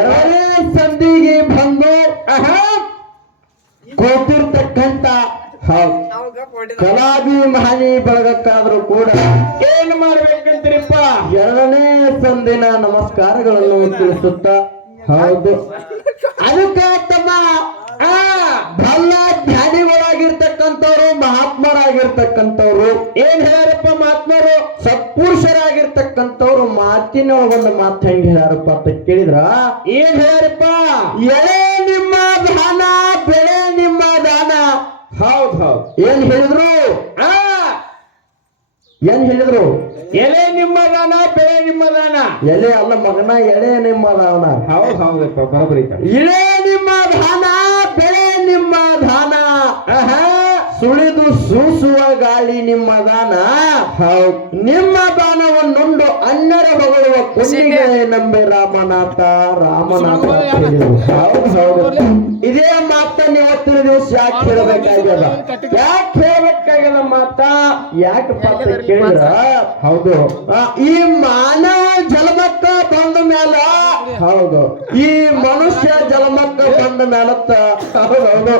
ಎರಡನೇ ಸಂಧಿಗೆ ಬಂದು ಕೂತಿರ್ತಕ್ಕಂತ ಕಲಾಭಿಮಾನಿ ಬಳಗಕ್ಕಾದ್ರೂ ಕೂಡ ಏನ್ ಮಾಡ್ಬೇಕಂತೀರಿಪ್ಪ? ಎರಡನೇ ಸಂದಿನ ನಮಸ್ಕಾರಗಳನ್ನು ತಿಳಿಸುತ್ತ ಹೌದು ಅದಕ್ಕೆ ತಮ್ಮ ಬಲ್ಲ ಜ್ಞಾನಿಗಳಾಗಿರ್ತಕ್ಕಂಥವ್ರು ಮಹಾತ್ಮರಾಗಿರ್ತಕ್ಕಂಥವ್ರು ಏನ್ ಹೇಳ್ಯಾರಪ್ಪ ಮಹಾತ್ಮರು? ಸತ್ಪುರುಷರಾಗಿರ್ತಕ್ಕಂಥವ್ರು ಮಾತಿನ ಒಂದು ಮಾತು ಹೆಂಗ್ ಹೇಳ್ಯಾರಪ್ಪ ಅಂತ ಕೇಳಿದ್ರ ಏನ್ ಹೇಳ್ಯಾರಪ್ಪ? ಎಳೆ ನಿಮ್ಮ ದಾನ ಬೆಳೆ ನಿಮ್ಮ ದಾನ. ಹೌದ್ ಹೌದ್. ಏನ್ ಹೇಳಿದ್ರು? ಏನ್ ಹೇಳಿದ್ರು? ಎಲೆ ನಿಮ್ಮ ದಾನ ಬೆಳೆ ನಿಮ್ಮ ದಾನ. ಎಲೆ ಅಲ್ಲ ಮಗನ, ಎಳೆ ನಿಮ್ಮ ದಾನ. ಹೌದ್ ಹೌದಪ್ಪ, ಬರೋಬರಿ. ಇಳೆ ನಿಮ್ಮ ದಾನ ಬೆಳೆ ನಿಮ್ಮ ದಾನ. ಸುಳಿದು ಸೂಸುವ ಗಾಳಿ ನಿಮ್ಮ ದಾನ. ನಿಮ್ಮ ದಾನವನ್ನುಂಡು ಅನ್ಯರ ಹೊಗಳುವ ಕುಂಡಿಗೆ ನಂಬೆ ರಾಮನಾಥ ರಾಮನಾಥ. ಹೌದು ಹೌದು. ಇದೇ ಮಾತ ಇವತ್ತಿನ ದಿವಸ ಯಾಕೆ ಹೇಳಬೇಕಾಗ್ಯದ? ಯಾಕೆ ಹೇಳಬೇಕಾಗ್ಯದ ಮಾತ? ಯಾಕಪ್ಪ ಅಂತ ಕೇಳಿದ್ರ ಹೌದು ಈ ಮಾನವ ಜನ್ಮಕ್ಕ ಬಂದ ಮೇಲ ಹೌದು ಈ ಮನುಷ್ಯ ಜನ್ಮಕ್ಕ ಬಂದ ಮೇಲತ್ತ ಹೌದೌದು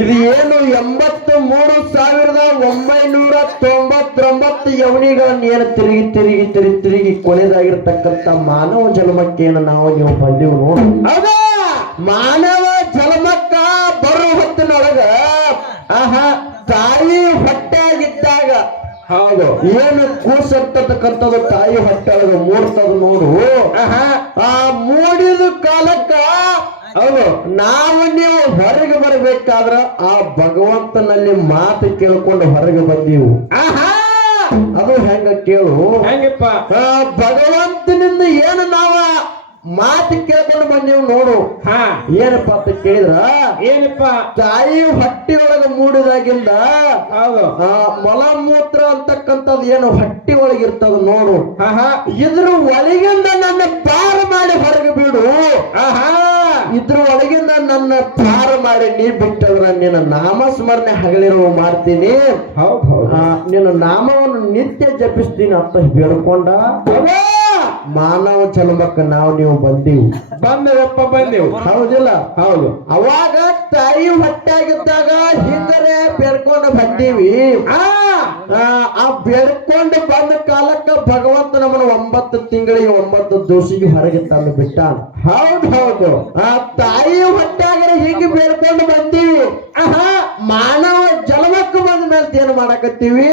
ಇದು ಏನು 83,999 ಯವನಿಗಳನ್ನ ಏನು ತಿರುಗಿ ತಿರುಗಿ ತಿರುಗಿ ತಿರುಗಿ ಕೊನೆದಾಗಿರ್ತಕ್ಕಂಥ ಮಾನವ ಜನ್ಮಕ್ಕೇನು ನಾವು ನೀವು ಬಂದೀವಿ ನೋಡು. ಹೌದಾ? ಮಾನವ ಜನ್ಮಕ್ಕ ಬರೋ ಹೊತ್ತಿನೊಳಗ ತಾಯಿ ಹೊಟ್ಟೆಯಾಗಿದ್ದಾಗ ಹೌದು ಏನು ಕೂಸಿರ್ತಕ್ಕಂಥದ್ದು ತಾಯಿ ಹೊಟ್ಟೆಯೊಳಗ ಮೂಡ್ತದ ನೋಡು. ಆ ಮೂಡಿದ ಕಾಲಕ್ಕ ಹೌದು ನಾವು ನೀವು ಹೊರಗೆ ಬರಬೇಕಾದ್ರ ಆ ಭಗವಂತನಲ್ಲಿ ಮಾತು ಕೇಳ್ಕೊಂಡು ಹೊರಗೆ ಬಂದೀವು. ಅದು ಹೆಂಗ ಕೇಳು? ಹೆಂಗಪ್ಪ? ಭಗವಂತನಿಂದ ಏನು ನಾವ ಮಾತು ಕೇಳ್ಕೊಂಡು ಬಂದೀವಿ ನೋಡು. ಏನಪ್ಪಾ ಅಂತ ಕೇಳಿದ್ರ ಏನಪ್ಪ? ತಾಯಿ ಹೊಟ್ಟಿಯೊಳಗ ಮೂಡಿದಾಗಿಂದ ಹೌದು ಮಲಮೂತ್ರ ಅಂತಕ್ಕಂಥದ್ದು ಏನು ಹೊಟ್ಟಿ ಒಳಗಿರ್ತದ ನೋಡು. ಇದ್ರ ಒಳಗಿಂದ ನನ್ನ ಪಾರು ಮಾಡಿ ಹೊರಗೆ ಬಿಡು. ಇದ್ರ ಒಳಗಿಂದ ನನ್ನ ಪಾರು ಮಾಡಿ ನೀ ಬಿಟ್ಟದ್ರ ನಿನ್ನ ನಾಮಸ್ಮರಣೆ ಹಗಲಿರುವ ಮಾಡ್ತೀನಿ. ನಿನ್ನ ನಾಮವನ್ನು ನಿತ್ಯ ಜಪಿಸ್ತೀನಿ ಅಂತ ಬೇಡ್ಕೊಂಡ ಮಾನವ ಜನ್ಮಕ್ಕ ನಾವು ನೀವು ಬಂದೀವಿ. ಬಂದೇವಪ್ಪ, ಬಂದೆವು. ಹೌದಿಲ್ಲ? ಹೌದು. ಅವಾಗ ತಾಯಿ ಹೊಟ್ಟೆಯಾಗಿದ್ದಾಗ ಹಿಂಗರೆ ಬೇಡ್ಕೊಂಡು ಬಂದೀವಿ. ಆ ಬೇಡ್ಕೊಂಡು ಬಂದ ಕಾಲಕ್ಕ ಭಗವಂತ ನಮ್ಮನ್ನು 9 ತಿಂಗಳಿಗೆ 9 ದೋಷಿಗೆ ಹೊರಗೆ ತಂದು ಬಿಟ್ಟ. ಹೌದು ಹೌದು. ಆ ತಾಯಿ ಹೊಟ್ಟೆಯಾಗರೆ ಹೀಗೆ ಬೇಡ್ಕೊಂಡು ಬಂದೀವಿ. ಮಾನವ ಜನ್ಮಕ್ಕೆ ಬಂದ ಮೇಲೆ ಏನ್ ಮಾಡಕತ್ತೀವಿ?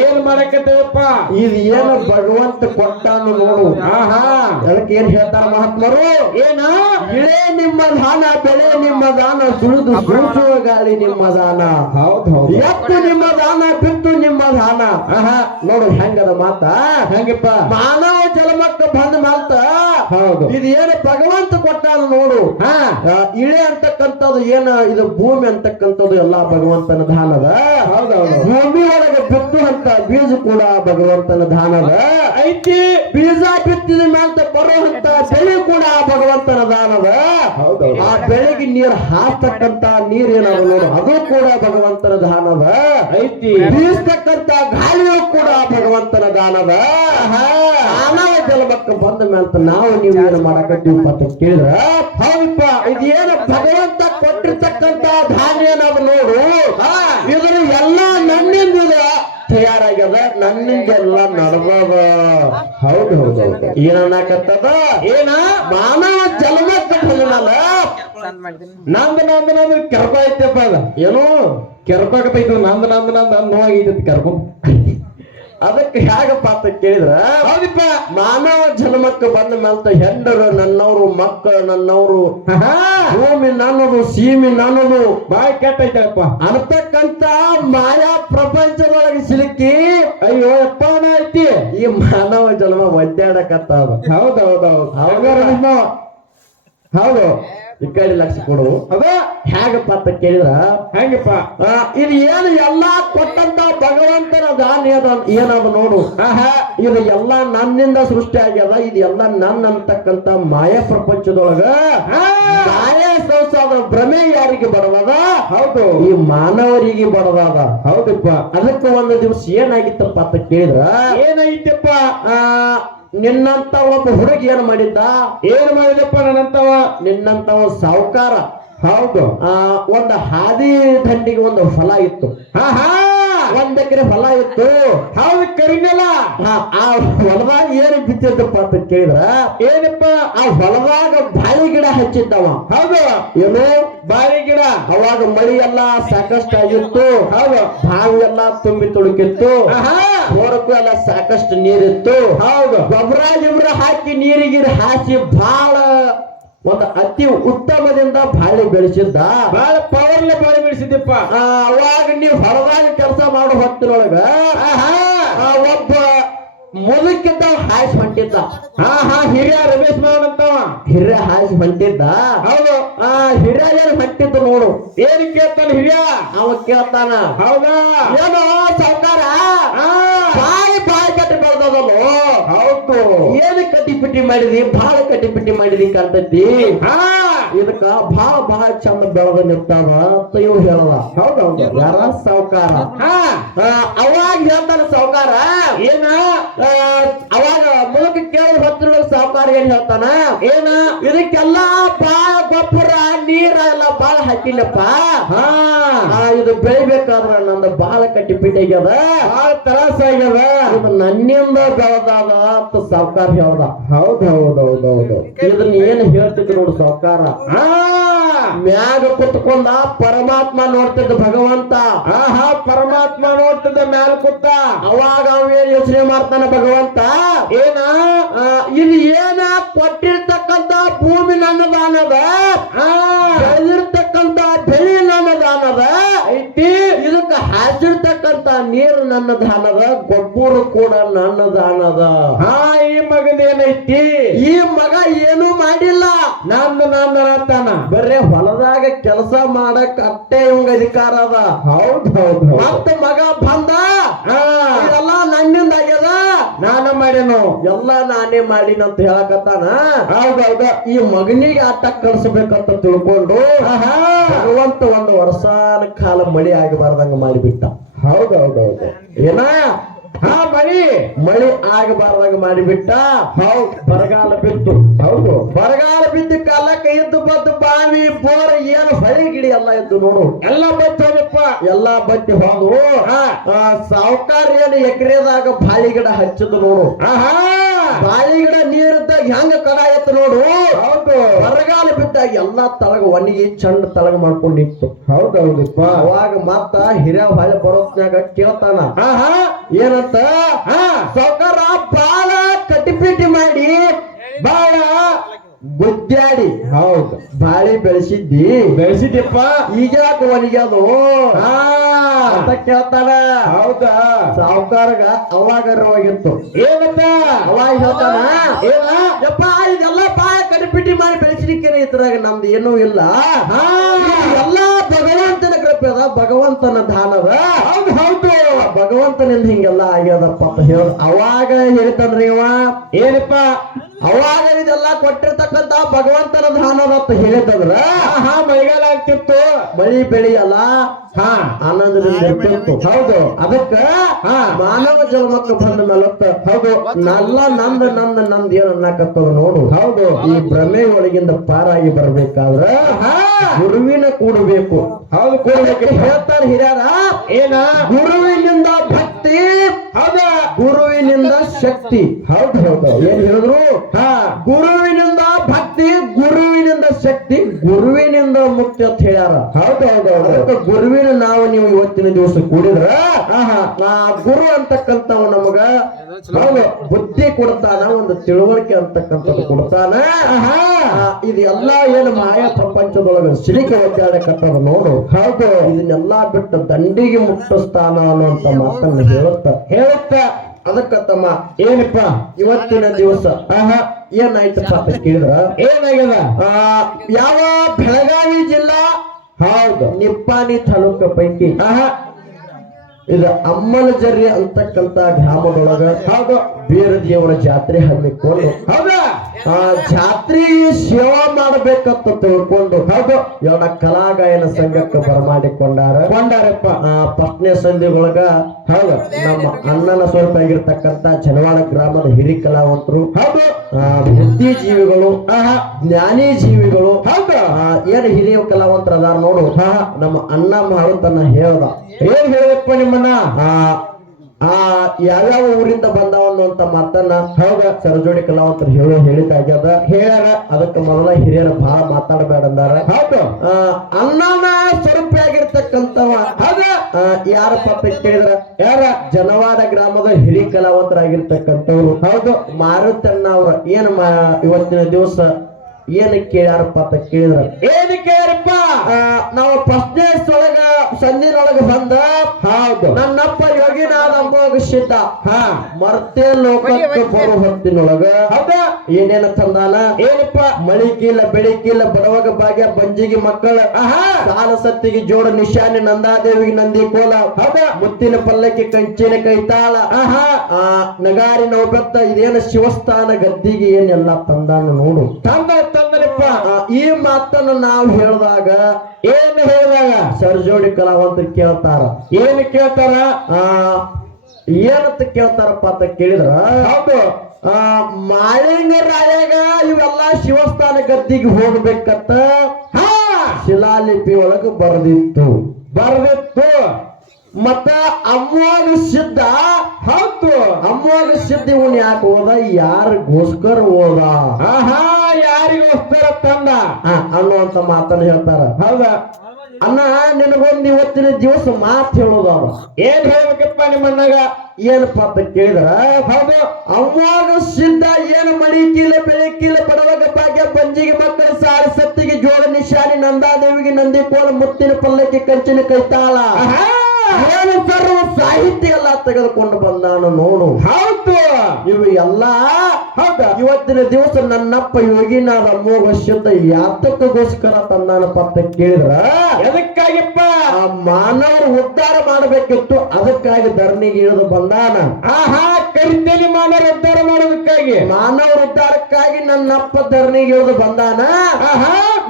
ಏನ್ ಮಾಡಕತ್ತೀವಪ್ಪ? ಇದು ಏನು ಭಗವಂತ ಕೊಟ್ಟಾನು ನೋಡು. ಅದಕ್ಕೆ ಏನ್ ಹೇಳ್ತಾರ ಮಹಾತ್ಮರು? ಏನ ಇಳೆ ನಿಮ್ಮ ದಾನ ಬೆಳೆ ನಿಮ್ಮ ದಾನ ಸುಳಿದು ಸೂಸುವ ಗಾಳಿ ನಿಮ್ಮ ದಾನ. ಹೌದು ಎತ್ತು ನಿಮ್ಮ ದಾನ ಬಿತ್ತು ನಿಮ್ಮ ದಾನ. ನೋಡು ಹೆಂಗದ ಮಾತ. ಹೆಂಗಪ್ಪ? ಮಾನವ ಜನ್ಮಕ್ಕೆ ಬಂದ ಮಾತ ಹೌದು ಇದು ಏನು ಭಗವಂತ ಕೊಟ್ಟಾನು ನೋಡು. ಇಳೆ ಅಂತಕ್ಕಂಥದ್ದು ಏನ ಇದು ಭೂಮಿ ಅಂತಕ್ಕಂಥದ್ದು ಎಲ್ಲಾ ಭಗವಂತನ ದಾನದ. ಹೌದೌದು. ಭೂಮಿ ಒಳಗೆ ಬಿತ್ತು ಅಂತ ಬೀಜ ಕೂಡ ಭಗವಂತನ ದಾನದ ಐತಿ. ಬೀಜ ಬಿತ್ತಿದ ಮೇಲೆ ಬರುವಂತ ಬೆಳೆ ಕೂಡ ಭಗವಂತನ ದಾನದ. ಆ ಬೆಳೆಗೆ ನೀರು ಹಾಕ್ತಕ್ಕಂತ ನೀರ್ ಏನಾದ್ರು ನೋಡು ಅದು ಕೂಡ ಭಗವಂತನ ದಾನದ ಐತಿ. ಬೀಸ್ತಕ್ಕಂತ ಗಾಳಿಯೂ ಕೂಡ ಭಗವಂತನ ದಾನದ. ಮಾನವ ಜನ್ಮಕ್ಕೆ ಬಂದ ಮೇಲೆ ನಾವು ನೀವು ಏನು ಮಾಡಕತ್ತೀವಿ ಅಂತ ಕೇಳಿದ್ರ ಹೌದಪ್ಪ ಇದು ಏನು ಭಗವಂತ ಕೊಟ್ಟಿರ್ತಕ್ಕಂತ ಧಾನ್ಯ ನಾವು ನೋಡು. ಇದ್ರ ಎಲ್ಲ ನನ್ನಿಂದ ತಯಾರಾಗ್ಯದ, ನನ್ನಿಂದೆಲ್ಲ ನಡೆದದ. ಹೌದು ಹೌದು. ಏನನ್ನಕತ್ತದ? ಏನ ಮಾನವ ಜನ್ಮಕ್ಕೆ ಬಂದನಲ್ಲ ನಂದು ನಂದು ನಂದು ಕೆರ್ಕ ಐತಪ್ಪ. ಅದ ಏನು ಕೆರ್ಕಾಗತೈತ ನಂದು ನಂದು ನಂದು ನೋವಾಗೈತಿ ಕೆರ್ಕೊಂಡ್. ಅದಕ್ಕೆ ಹೇಗಪ್ಪ ಅಂತ ಕೇಳಿದ್ರ ಹೌದಪ್ಪ ಮಾನವ ಜನ್ಮಕ್ಕೆ ಬಂದ ಮೇಲೆ ಹೆಂಡರು ನನ್ನವರು ಮಕ್ಕಳು ನನ್ನವರು ಭೂಮಿ ನನ್ನದು ಸೀಮಿ ನನ್ನದು ಬಾಯಿ ಕೆಟ್ಟೈತಪ್ಪ ಅನ್ನತಕ್ಕಂತ ಮಾಯಾ ಪ್ರಪಂಚದೊಳಗೆ ಸಿಲುಕಿ ಅಯ್ಯೋ ಎಪ್ಪನ ಐತಿ ಈ ಮಾನವ ಜನ್ಮ ಒದ್ದಾಡಕತ್ತ. ಹೌದೌದೌದು. ಹೌದು ಹೌದು. ಈ ಕಡೆ ಲಕ್ಷ ಕೊಡು. ಅದ ಹೇಗಪ್ಪ ಅಂತ ಕೇಳಿದ್ರ ಹೆಂಗಪ್ಪ ಇದು ಏನು ಎಲ್ಲಾ ಕೊಟ್ಟಂತ ಭಗವಂತನ ದಾನ ಏನದ ನೋಡು. ಇದು ಎಲ್ಲಾ ನನ್ನಿಂದ ಸೃಷ್ಟಿ ಆಗ್ಯದ. ಇದು ಎಲ್ಲಾ ನನ್ನ ಅಂತಕ್ಕಂತ ಮಾಯಾ ಪ್ರಪಂಚದೊಳಗ ಮಾಯಾ ಸಂಸಾರದ ಭ್ರಮೆ ಯಾರಿಗೆ ಬಡದದ? ಹೌದು ಈ ಮಾನವರಿಗೆ ಬಡದಾದ. ಹೌದಪ್ಪ. ಅದಕ್ಕೆ ಒಂದು ದಿವಸ ಏನಾಗಿತ್ತಪ್ಪ ಅಂತ ಕೇಳಿದ್ರ ಏನಾಗಿತ್ತಪ್ಪ ನಿನ್ನಂತ ಒಬ್ಬ ಹುಡುಗಿ ಏನ್ ಮಾಡಿದ್ದ? ಏನ್ ಮಾಡಿದಪ್ಪ ನನ್ನಂತವ? ನಿನ್ನಂತವ ಸಾವುಕಾರ ಹೌದು. ಒಂದು ಹಾದಿ ದಂಡಿಗೆ ಒಂದು ಹೊಲ ಇತ್ತು. ಹಾ 1 ಎಕರೆ ಹೊಲ ಇತ್ತು. ಹೌದು ಕರಿನೆಲ್ಲ. ಆ ಹೊಲದಾಗ ಏನು ಬಿತ್ತಿದ್ದಪ್ಪ ಅಂತ ಕೇಳಿದ್ರ ಏನಪ್ಪ? ಆ ಹೊಲದಾಗ ಬಾಳಿ ಗಿಡ ಹಚ್ಚಿದ್ದವ. ಹೌದು. ಏನು ಬಾರಿ ಗಿಡ. ಅವಾಗ ಮಳಿ ಎಲ್ಲಾ ಸಾಕಷ್ಟು ಆಗಿತ್ತು. ಹೌದು. ಬಾವಿ ಎಲ್ಲಾ ತುಂಬಿ ತುಳುಕಿತ್ತು. ಬೋರಕ್ಕೂ ಎಲ್ಲ ಸಾಕಷ್ಟು ನೀರಿತ್ತು. ಹೌದು. ಗೊಬ್ಬರ ಗಿಬ್ರ ಹಾಕಿ ನೀರಿಗಿರಿ ಹಾಕಿ ಬಹಳ ಒಂದು ಅತಿ ಉತ್ತಮದಿಂದ ಬಾಳಿ ಬೆಳೆಸಿದ್ದ. ಬಹಳ ಪವರ್ಲೆ ಬಾಳಿ ಬೆಳೆಸಿದ್ದಪ್ಪ. ಅವಾಗ ನೀವು ಹೊರದಾಗ ಕೆಲಸ ಮಾಡೋ ಹೊತ್ತಿನೊಳಗ ಒಬ್ಬ ಮುದುಕಿದ್ದ ಹಾಯ್ಸ್ ಹೊಂಟಿದ್ದ. ಹಿರಿಯ ರಮೇಶ್ ಮಾವನ್ ಅಂತವ. ಹಿರಿಯ ಹಾಯ್ಸ್ ಹೊಂಟಿದ್ದ. ಹೌದು. ಹಿರಿಯ ಏನು ಹೊಂಟಿದ್ದು ನೋಡು. ಏನ್ ಕೇಳ್ತಾನ ಹಿರಿಯ? ಅವ ಕೇಳ್ತಾನ, ಹೌದಾ? ಏನೋ ಸಾವುಕಾರ ಬಾಯಿ ಕಟ್ಟಿ ಬೆಳ್ದದಲ್ಲೋ. ಹೌದು. ಏನು ಕಟ್ಟಿ ಪಿಟ್ಟಿ ಮಾಡಿದಿ? ಬಹಳ ಕಟ್ಟಿ ಪಿಟ್ಟಿ ಮಾಡಿದಿ ಕಾಣ್ತೈತಿ. ಇದಕ್ಕ ಬಹಳ ಚಂದ ಬೆಳೆದ ನಿಂತಾವ ಅಂತ ಇವ್ ಹೇಳದ. ಹೌದೌದು. ಯಾರ? ಸಾವುಕಾರ. ಅವಾಗ ಹೇಳ್ತಾನ ಸಾವುಕಾರ ಏನ? ಅವಾಗ ಮೂಲಕ ಕೇಳಿ ಹೊತ್ತಿನ ಸಾವುಕಾರ ಏನ್ ಹೇಳ್ತಾನ? ಏನ ಇದಕ್ಕೆಲ್ಲ ಬಾಳ ಗೊಬ್ಬರ ನೀರ ಎಲ್ಲ ಬಾಳ ಹಾಕಿಲ್ಲಪ್ಪ. ಇದು ಬೆಳಿಬೇಕಾದ್ರ ನಂದು ಬಾಳ ಕಟ್ಟಿ ಪಿಟ್ಟಿ ಆಗ್ಯದ, ಬಾಳ ತ್ರಾಸ ಆಗ್ಯದ. ಇದು ನನ್ನಿಂದ ಬೆಳೆದಾದ ಅಂತ ಸಾವುಕಾರ ಹೇಳ್ದ. ಹೌದೌದೌದೌದು. ಇದನ್ನ ಏನ್ ಹೇಳ್ತಿದ್ರು ನೋಡು ಸಾವುಕಾರ. ಮ್ಯಾಗ ಕುತ್ಕೊಂಡ ಪರಮಾತ್ಮ ನೋಡ್ತಿದ್ದ ಭಗವಂತ. ಪರಮಾತ್ಮ ನೋಡ್ತಿದ್ದ ಮ್ಯಾಲ ಕುತ್ತ. ಅವಾಗ ಅವೇನ್ ಯೋಚನೆ ಮಾಡ್ತಾನ ಭಗವಂತ? ಏನ ಇದು ಏನ ಕೊಟ್ಟಿರ್ತಕ್ಕಂತ ಭೂಮಿ ನನ್ನದಾನದ, ಬೆಳೆದಿರ್ತಕ್ಕಂತ ಬೆಳೆ ನನ್ನದಾನದ ಐತಿ. ಇದಕ್ಕ ಹಾಸಿರ್ತಕ್ಕಂತ ನೀರು ನನ್ನದಾನದ, ಗೊಬ್ಬರ ಕೂಡ ನನ್ನದಾನದ. ಈ ಮಗನ ಏನೈತಿ? ಈ ಮಗ ಏನು ಮಾಡಿಲ್ಲ. ನಂದು ಅಂತಾನ. ಬರೇ ಹೊಲದಾಗ ಕೆಲಸ ಮಾಡಕ್ ಅಷ್ಟೇ ಇವಂಗ ಅಧಿಕಾರ ಅದ. ಹೌದೌದು. ಮತ್ತ ಮಗ ಬಂದ ಇದೆಲ್ಲ ನನ್ನಿಂದ ಆಗ್ಯದ, ನಾನ ಮಾಡೇನು, ಎಲ್ಲ ನಾನೇ ಮಾಡಿನ ಅಂತ ಹೇಳಕತ್ತಾನ. ಹೌದೌದ. ಈ ಮಗನಿಗೆ ಆಟ ಕಳ್ಸಬೇಕಂತ ತಿಳ್ಕೊಂಡು ಭಗವಂತ 1 ವರ್ಷಾನ ಕಾಲ ಮಳಿ ಆಗಬಾರ್ದಂಗ ಮಾಡಿಬಿಟ್ಟ. ಹೌದೌದೌದು. ಏನ ಮಳಿ ಆಗಬಾರ್ದಾಗ ಮಾಡಿಬಿಟ್ಟ. ಹೌದು. ಬರಗಾಲ ಬಿತ್ತು. ಹೌದು. ಬರಗಾಲ ಬಿದ್ದ ಕಾಲಕ್ಕೆ ಇದ್ದು ಬದ್ದು ಬಾವಿ ಬೋರ್ ಏನು ಹೊಳೆ ಗಿಡಿ ಎಲ್ಲ ಇದ್ದು ನೋಡು. ಎಲ್ಲ ಬತ್ತಿ ಹೋದಪ್ಪ. ಎಲ್ಲಾ ಬತ್ತಿ ಹೋದು. ಸಾವುಕಾರ ಏನು ಎಕರೆದಾಗ ಬಾಳಿ ಗಿಡ ಹಚ್ಚಿದ್ದು ನೋಡು. ಬಾಳಿ ಗಿಡ ನೀರಿದ್ದಾಗ ಹೆಂಗ ಕಡ ಆಯ್ತು ನೋಡು. ಹೌದು. ಬರಗಾಲ ಬಿದ್ದಾಗ ಎಲ್ಲಾ ತಳಗ ಒಣಗಿ ಚಂದ ತಳಗ ಮಾಡ್ಕೊಂಡಿತ್ತು. ಹೌದೌದಪ್ಪ. ಅವಾಗ ಮತ್ತ ಹಿರಿಯ ಹೊಳೆ ಬರೋತ್ನಾಗ ಕೇಳ್ತಾನ ಏನಂತ? ಸಾವುಕಾರ ಬಾಳ ಕಟ್ಟಿಪಿಟಿ ಮಾಡಿ ಬಾಳ ಗುದ್ದಾಡಿ ಹೌದು ಬಾಳಿ ಬೆಳೆಸಿದ್ದಿಪ್ಪ. ಈಗ ಯಾಕೆ ಒಣಗ್ಯದು ಅಂತ ಕೇಳ್ತಾನ. ಹೌದಾ? ಸಾವುಕಾರಗ ಅವಾಗ ರೋಗಿತ್ತು. ಏನಂತ ಅವಾಗ ಹೇಳ್ತಾನ? ಏನ ಯಪ್ಪ ಇದೆಲ್ಲ ಬಾಳ ಕಟ್ಟಿಪಿಟಿ ಮಾಡಿ ಬೆಳೆಸಲಿಕ್ಕೆ ಇದ್ರಾಗ ನಮ್ದು ಏನೂ ಇಲ್ಲ. ಎಲ್ಲ ಭಗವಂತನ ಕೃಪೆ ಅದ, ಭಗವಂತನ ದಾನದ. ಹೌದು ಹೌದು. ಭಗವಂತನಿಂದ ಹಿಂಗೆಲ್ಲ ಆಗ್ಯದಪ್ಪ ಅಂತ ಹೇಳ. ಅವಾಗ ಹೇಳ್ತಾನ್ರಿ ಇವ ಏನಪ್ಪ? ಅವಾಗ ಇದೆಲ್ಲ ಕೊಟ್ಟಿರ್ತಕ್ಕಂತ ಭಗವಂತನ ದಾನದ ಅಂತ ಹೇಳಿದ್ರ ಮಳೆಗಾಲ ಆಗ್ತಿತ್ತು, ಮಳಿ ಬೆಳೆಯಲ್ಲ, ಆನಂದದಿಂದ ಇರ್ತಿತ್ತು. ಹೌದು. ಅದಕ್ಕ ಮಾನವ ಜನ್ಮಕ್ಕೆ ಬಂದ ಮೇಲತ್ತ ಹೌದು ನಲ್ಲ ನಂದ್ ಏನ್ ಅನ್ನಕತ್ತದ ನೋಡು. ಹೌದು. ಈ ಭ್ರಮೆ ಒಳಗಿಂದ ಪಾರಾಗಿ ಬರ್ಬೇಕಾದ್ರ ಗುರುವಿನ ಕೂಡಬೇಕು. ಹೌದು, ಕೂಡಬೇಕು. ಹೇಳ್ತಾರ ಹಿರಿಯರ ಏನ? ಗುರುವಿನಿಂದ ಭಕ್ತಿ, ಹೌದ, ಗುರುವಿನಿಂದ ಶಕ್ತಿ. ಹೌದು ಹೌದು. ಏನ್ ಹೇಳಿದ್ರು? ಗುರುವಿನಿಂದ ಭಕ್ತಿ, ಗುರುವಿನಿಂದ ಶಕ್ತಿ, ಗುರುವಿನಿಂದ ಮುಕ್ತಿ ಅಂತ ಹೇಳ್ಯಾರ. ಹೌದು ಹೌದು. ಅದಕ್ಕೆ ಗುರುವಿನ ನಾವು ನೀವು ಇವತ್ತಿನ ದಿವಸ ಕೂಡಿದ್ರ ಗುರು ಅಂತಕ್ಕಂಥವ್ ನಮಗ ಹೌದು ಬುದ್ಧಿ ಕೊಡ್ತಾನ, ಒಂದು ತಿಳುವಳಿಕೆ ಅಂತಕ್ಕಂಥದ್ದು ಕೊಡ್ತಾನ. ಇದೆಲ್ಲ ಏನು ಮಾಯಾ ಪ್ರಪಂಚದೊಳಗ ಸಿಡಿಕೆ ಒದ್ದಾಡಕತ್ತದ ನೋಡು. ಹೌದು. ಇದನ್ನೆಲ್ಲಾ ಬಿಟ್ಟು ದಂಡಿಗೆ ಮುಟ್ಟಿಸ್ತಾನ ಅನ್ನುವಂತ ಮಾತನ್ನ ಹೇಳುತ್ತ ಅದಕ್ಕ ತಮ್ಮ ಏನಪ್ಪ ಇವತ್ತಿನ ದಿವಸ ಏನಾಯ್ತಪ್ಪ ಅಂತ ಕೇಳಿದ್ರ ಏನಾಗ್ಯದ? ಯಾವ ಬೆಳಗಾವಿ ಜಿಲ್ಲಾ ಹೌದು ನಿಪ್ಪಾಣಿ ತಾಲೂಕ ಪೈಕಿ ಇದು ಅಮ್ಮಲಜರ್ರಿ ಅಂತಕ್ಕಂತ ಗ್ರಾಮದೊಳಗ ಹೌದು ಬೀರ ದೇವರ ಜಾತ್ರೆ ಹಮ್ಮಿಕೊಂಡು ಹೌದಾ ಜಾತ್ರಿ ಸೇವಾ ಮಾಡಬೇಕಂತ ತಿಳ್ಕೊಂಡು ಹೌದು ಇವನ ಕಲಾಗಾಯನ ಸಂಘಕ್ಕೆ ಬರಮಾಡಿಕೊಂಡಾರಪ್ಪ. ಫಸ್ಟ್ನೇ ಸಂಧಿ ಒಳಗ ಹೌದು ನಮ್ಮ ಅಣ್ಣನ ಸ್ವರೂಪ ಆಗಿರ್ತಕ್ಕಂತ ಜನವಾಡ ಗ್ರಾಮದ ಹಿರಿ ಕಲಾವಂತರು ಹೌದು ಬುದ್ಧಿಜೀವಿಗಳು ಜ್ಞಾನಿ ಜೀವಿಗಳು ಹೌದು ಏನ್ ಹಿರಿಯ ಕಲಾವಂತರ ಅದಾರ ನೋಡು ನಮ್ಮ ಅಣ್ಣ ಮಾರುತನ್ನ ಹೇಳ್ದ. ಏನ್ ಹೇಳಪ್ಪ ನಿಮ್ಮನ್ನ ಯಾವ್ಯಾವ ಊರಿಂದ ಬಂದವ ಅನ್ನುವಂತ ಮಾತನ್ನ ಹೌದ ಸರಜೋಡಿ ಕಲಾವಂತರು ಹೇಳಿದಾಗ್ಯದ ಹೇಳ್ಯಾರ. ಅದಕ್ಕೆ ಮೊದಲ ಹಿರಿಯರ ಬಹಳ ಮಾತಾಡಬೇಡ ಅಂದಾರ. ಹೌದು ಅಣ್ಣನ ಸ್ವರೂಪ ಆಗಿರ್ತಕ್ಕಂಥವ ಹೌದ ಯಾರಪ್ಪ ಅಂತ ಕೇಳಿದ್ರ ಯಾರ ಜನವಾಡ ಗ್ರಾಮದ ಹಿರಿ ಕಲಾವಂತರಾಗಿರ್ತಕ್ಕಂಥವ್ರು ಹೌದು ಮಾರುತಣ್ಣ ಅವ್ರ ಏನ್ ಇವತ್ತಿನ ದಿವಸ ಏನ್ ಕೇಳ್ಯಾರಪ್ಪ ಅಂತ ಕೇಳಿದ್ರ ಏನ್ ಕೇಳ್ಯಾರಪ್ಪ ನಾವು ಫಸ್ಟ್ನೇ ಸಂಧಿನೊಳಗ ಬಂದ ಹೌದು ನನ್ನಪ್ಪ ಯೋಗಿನಾಥ ಅಂಬೋಗಿಸಿದ್ದ ಮರ್ತೆ ಲೋಕಕ್ಕೆ ಬರೋ ಹೊತ್ತಿನೊಳಗ ಹೌದ ಏನೇನ ತಂದಾನ ಏನಪ್ಪ ಮಳಿಕಿಲ್ಲ ಬೆಳಿಕಿಲ್ಲ ಬಡವಾಗ ಭಾಗ್ಯ ಬಂಜಿಗೆ ಮಕ್ಕಳ ಸಾಲ ಸತ್ತಿಗೆ ಜೋಡ ನಿಶಾನೆ ನಂದಾದೇವಿಗೆ ನಂದಿ ಕೋಲ ಹೌದ ಮುತ್ತಿನ ಪಲ್ಲಕ್ಕಿ ಕಂಚಿನ ಕೈತಾಳ ನಗಾರಿ ನೌಬೆತ್ತ ಇದೇನ ಶಿವಸ್ಥಾನ ಗದ್ದಿಗೆ ಏನೆಲ್ಲ ತಂದಾನ ನೋಡು ತಂದರಪ್ಪ. ಈ ಮಾತನ್ನು ನಾವು ಹೇಳಿದಾಗ ಏನು ಹೇಳಿದಾಗ ಸರ್ಜೋಡಿ ಕಲಾವಂತರು ಕೇಳ್ತಾರ. ಏನು ಕೇಳ್ತಾರ ಏನಂತ ಕೇಳ್ತಾರಪ್ಪ ಅಂತ ಕೇಳಿದ್ರ ಹೌದು ಮಾಳಿಂಗರಾಯಾಗ ಇವೆಲ್ಲ ಶಿವಸ್ಥಾನ ಗದ್ದಿಗೆ ಹೋಗ್ಬೇಕಂತ ಶಿಲಾಲಿಪಿ ಒಳಗ ಬರೆದಿತ್ತು. ಮತ್ತ ಅಮ್ಮೋಗ ಸಿದ್ಧ ಹೌದು ಅಮ್ಮೋಗ ಸಿದ್ಧ ಇವನ್ ಯಾಕೆ ಹೋದ ಯಾರಿಗೋಸ್ಕರ ಹೋದ ಯಾರಿಗೋಸ್ಕರ ತಂದ ಅನ್ನುವಂತ ಮಾತನ್ನ ಹೇಳ್ತಾರ. ಹೌದ ಅಣ್ಣ ನಿನಗೊಂದು ಇವತ್ತಿನ ದಿವಸ ಮಾತು ಹೇಳೋದು ಅವ ಏನ್ ಹೇಳ್ಬೇಕಪ್ಪ ನಿಮ್ಮಣ್ಣಗ ಏನಪ್ಪ ಅಂತ ಕೇಳಿದ್ರ ಹೌದು ಅಮ್ಮೋಗ ಸಿದ್ಧ ಏನು ಮಳಿಕಿಲ್ಲ ಬೆಳಕಿಲ್ಲ ಬಡವಾಗ ಭಾಗ್ಯ ಬಂಜಿಗೆ ಮಕ್ಕಳ ಸಾಲ ಸತ್ತಿಗೆ ಜೋಡ ನಿಶಾನಿ ನಂದಾದೇವಿಗೆ ನಂದಿ ಕೋಲ ಮುತ್ತಿನ ಪಲ್ಲಕ್ಕಿ ಕಂಚಿನ ಕೈತಾಳ ಏನು ಸರ್ವ ಸಾಹಿತ್ಯ ಎಲ್ಲ ತೆಗೆದುಕೊಂಡು ಬಂದಾನು ನೋಡು. ಹೌದು ಇವು ಎಲ್ಲ ಹೌದ ಇವತ್ತಿನ ದಿವಸ ನನ್ನಪ್ಪ ಯೋಗಿನಾಥ ಅಮ್ಮೋಗ ಶುದ್ಧ ಯಾತಕ್ಕೋಸ್ಕರ ತಂದಾನಪ್ಪ ಅಂತ ಕೇಳಿದ್ರ ಎದಕ್ಕಾಗಿಪ್ಪ ಮಾನವರು ಉದ್ಧಾರ ಮಾಡಬೇಕಿತ್ತು ಅದಕ್ಕಾಗಿ ಧರಣಿಗೆ ಇಳಿದು ಬಂದಾನ. ಕರಿತೇನೆ ಮಾನವರು ಉದ್ಧಾರ ಮಾಡೋದಕ್ಕಾಗಿ ಮಾನವರು ಉದ್ಧಾರಕ್ಕಾಗಿ ನನ್ನಪ್ಪ ಧರಣಿಗೆ ಇಳಿದು ಬಂದಾನ.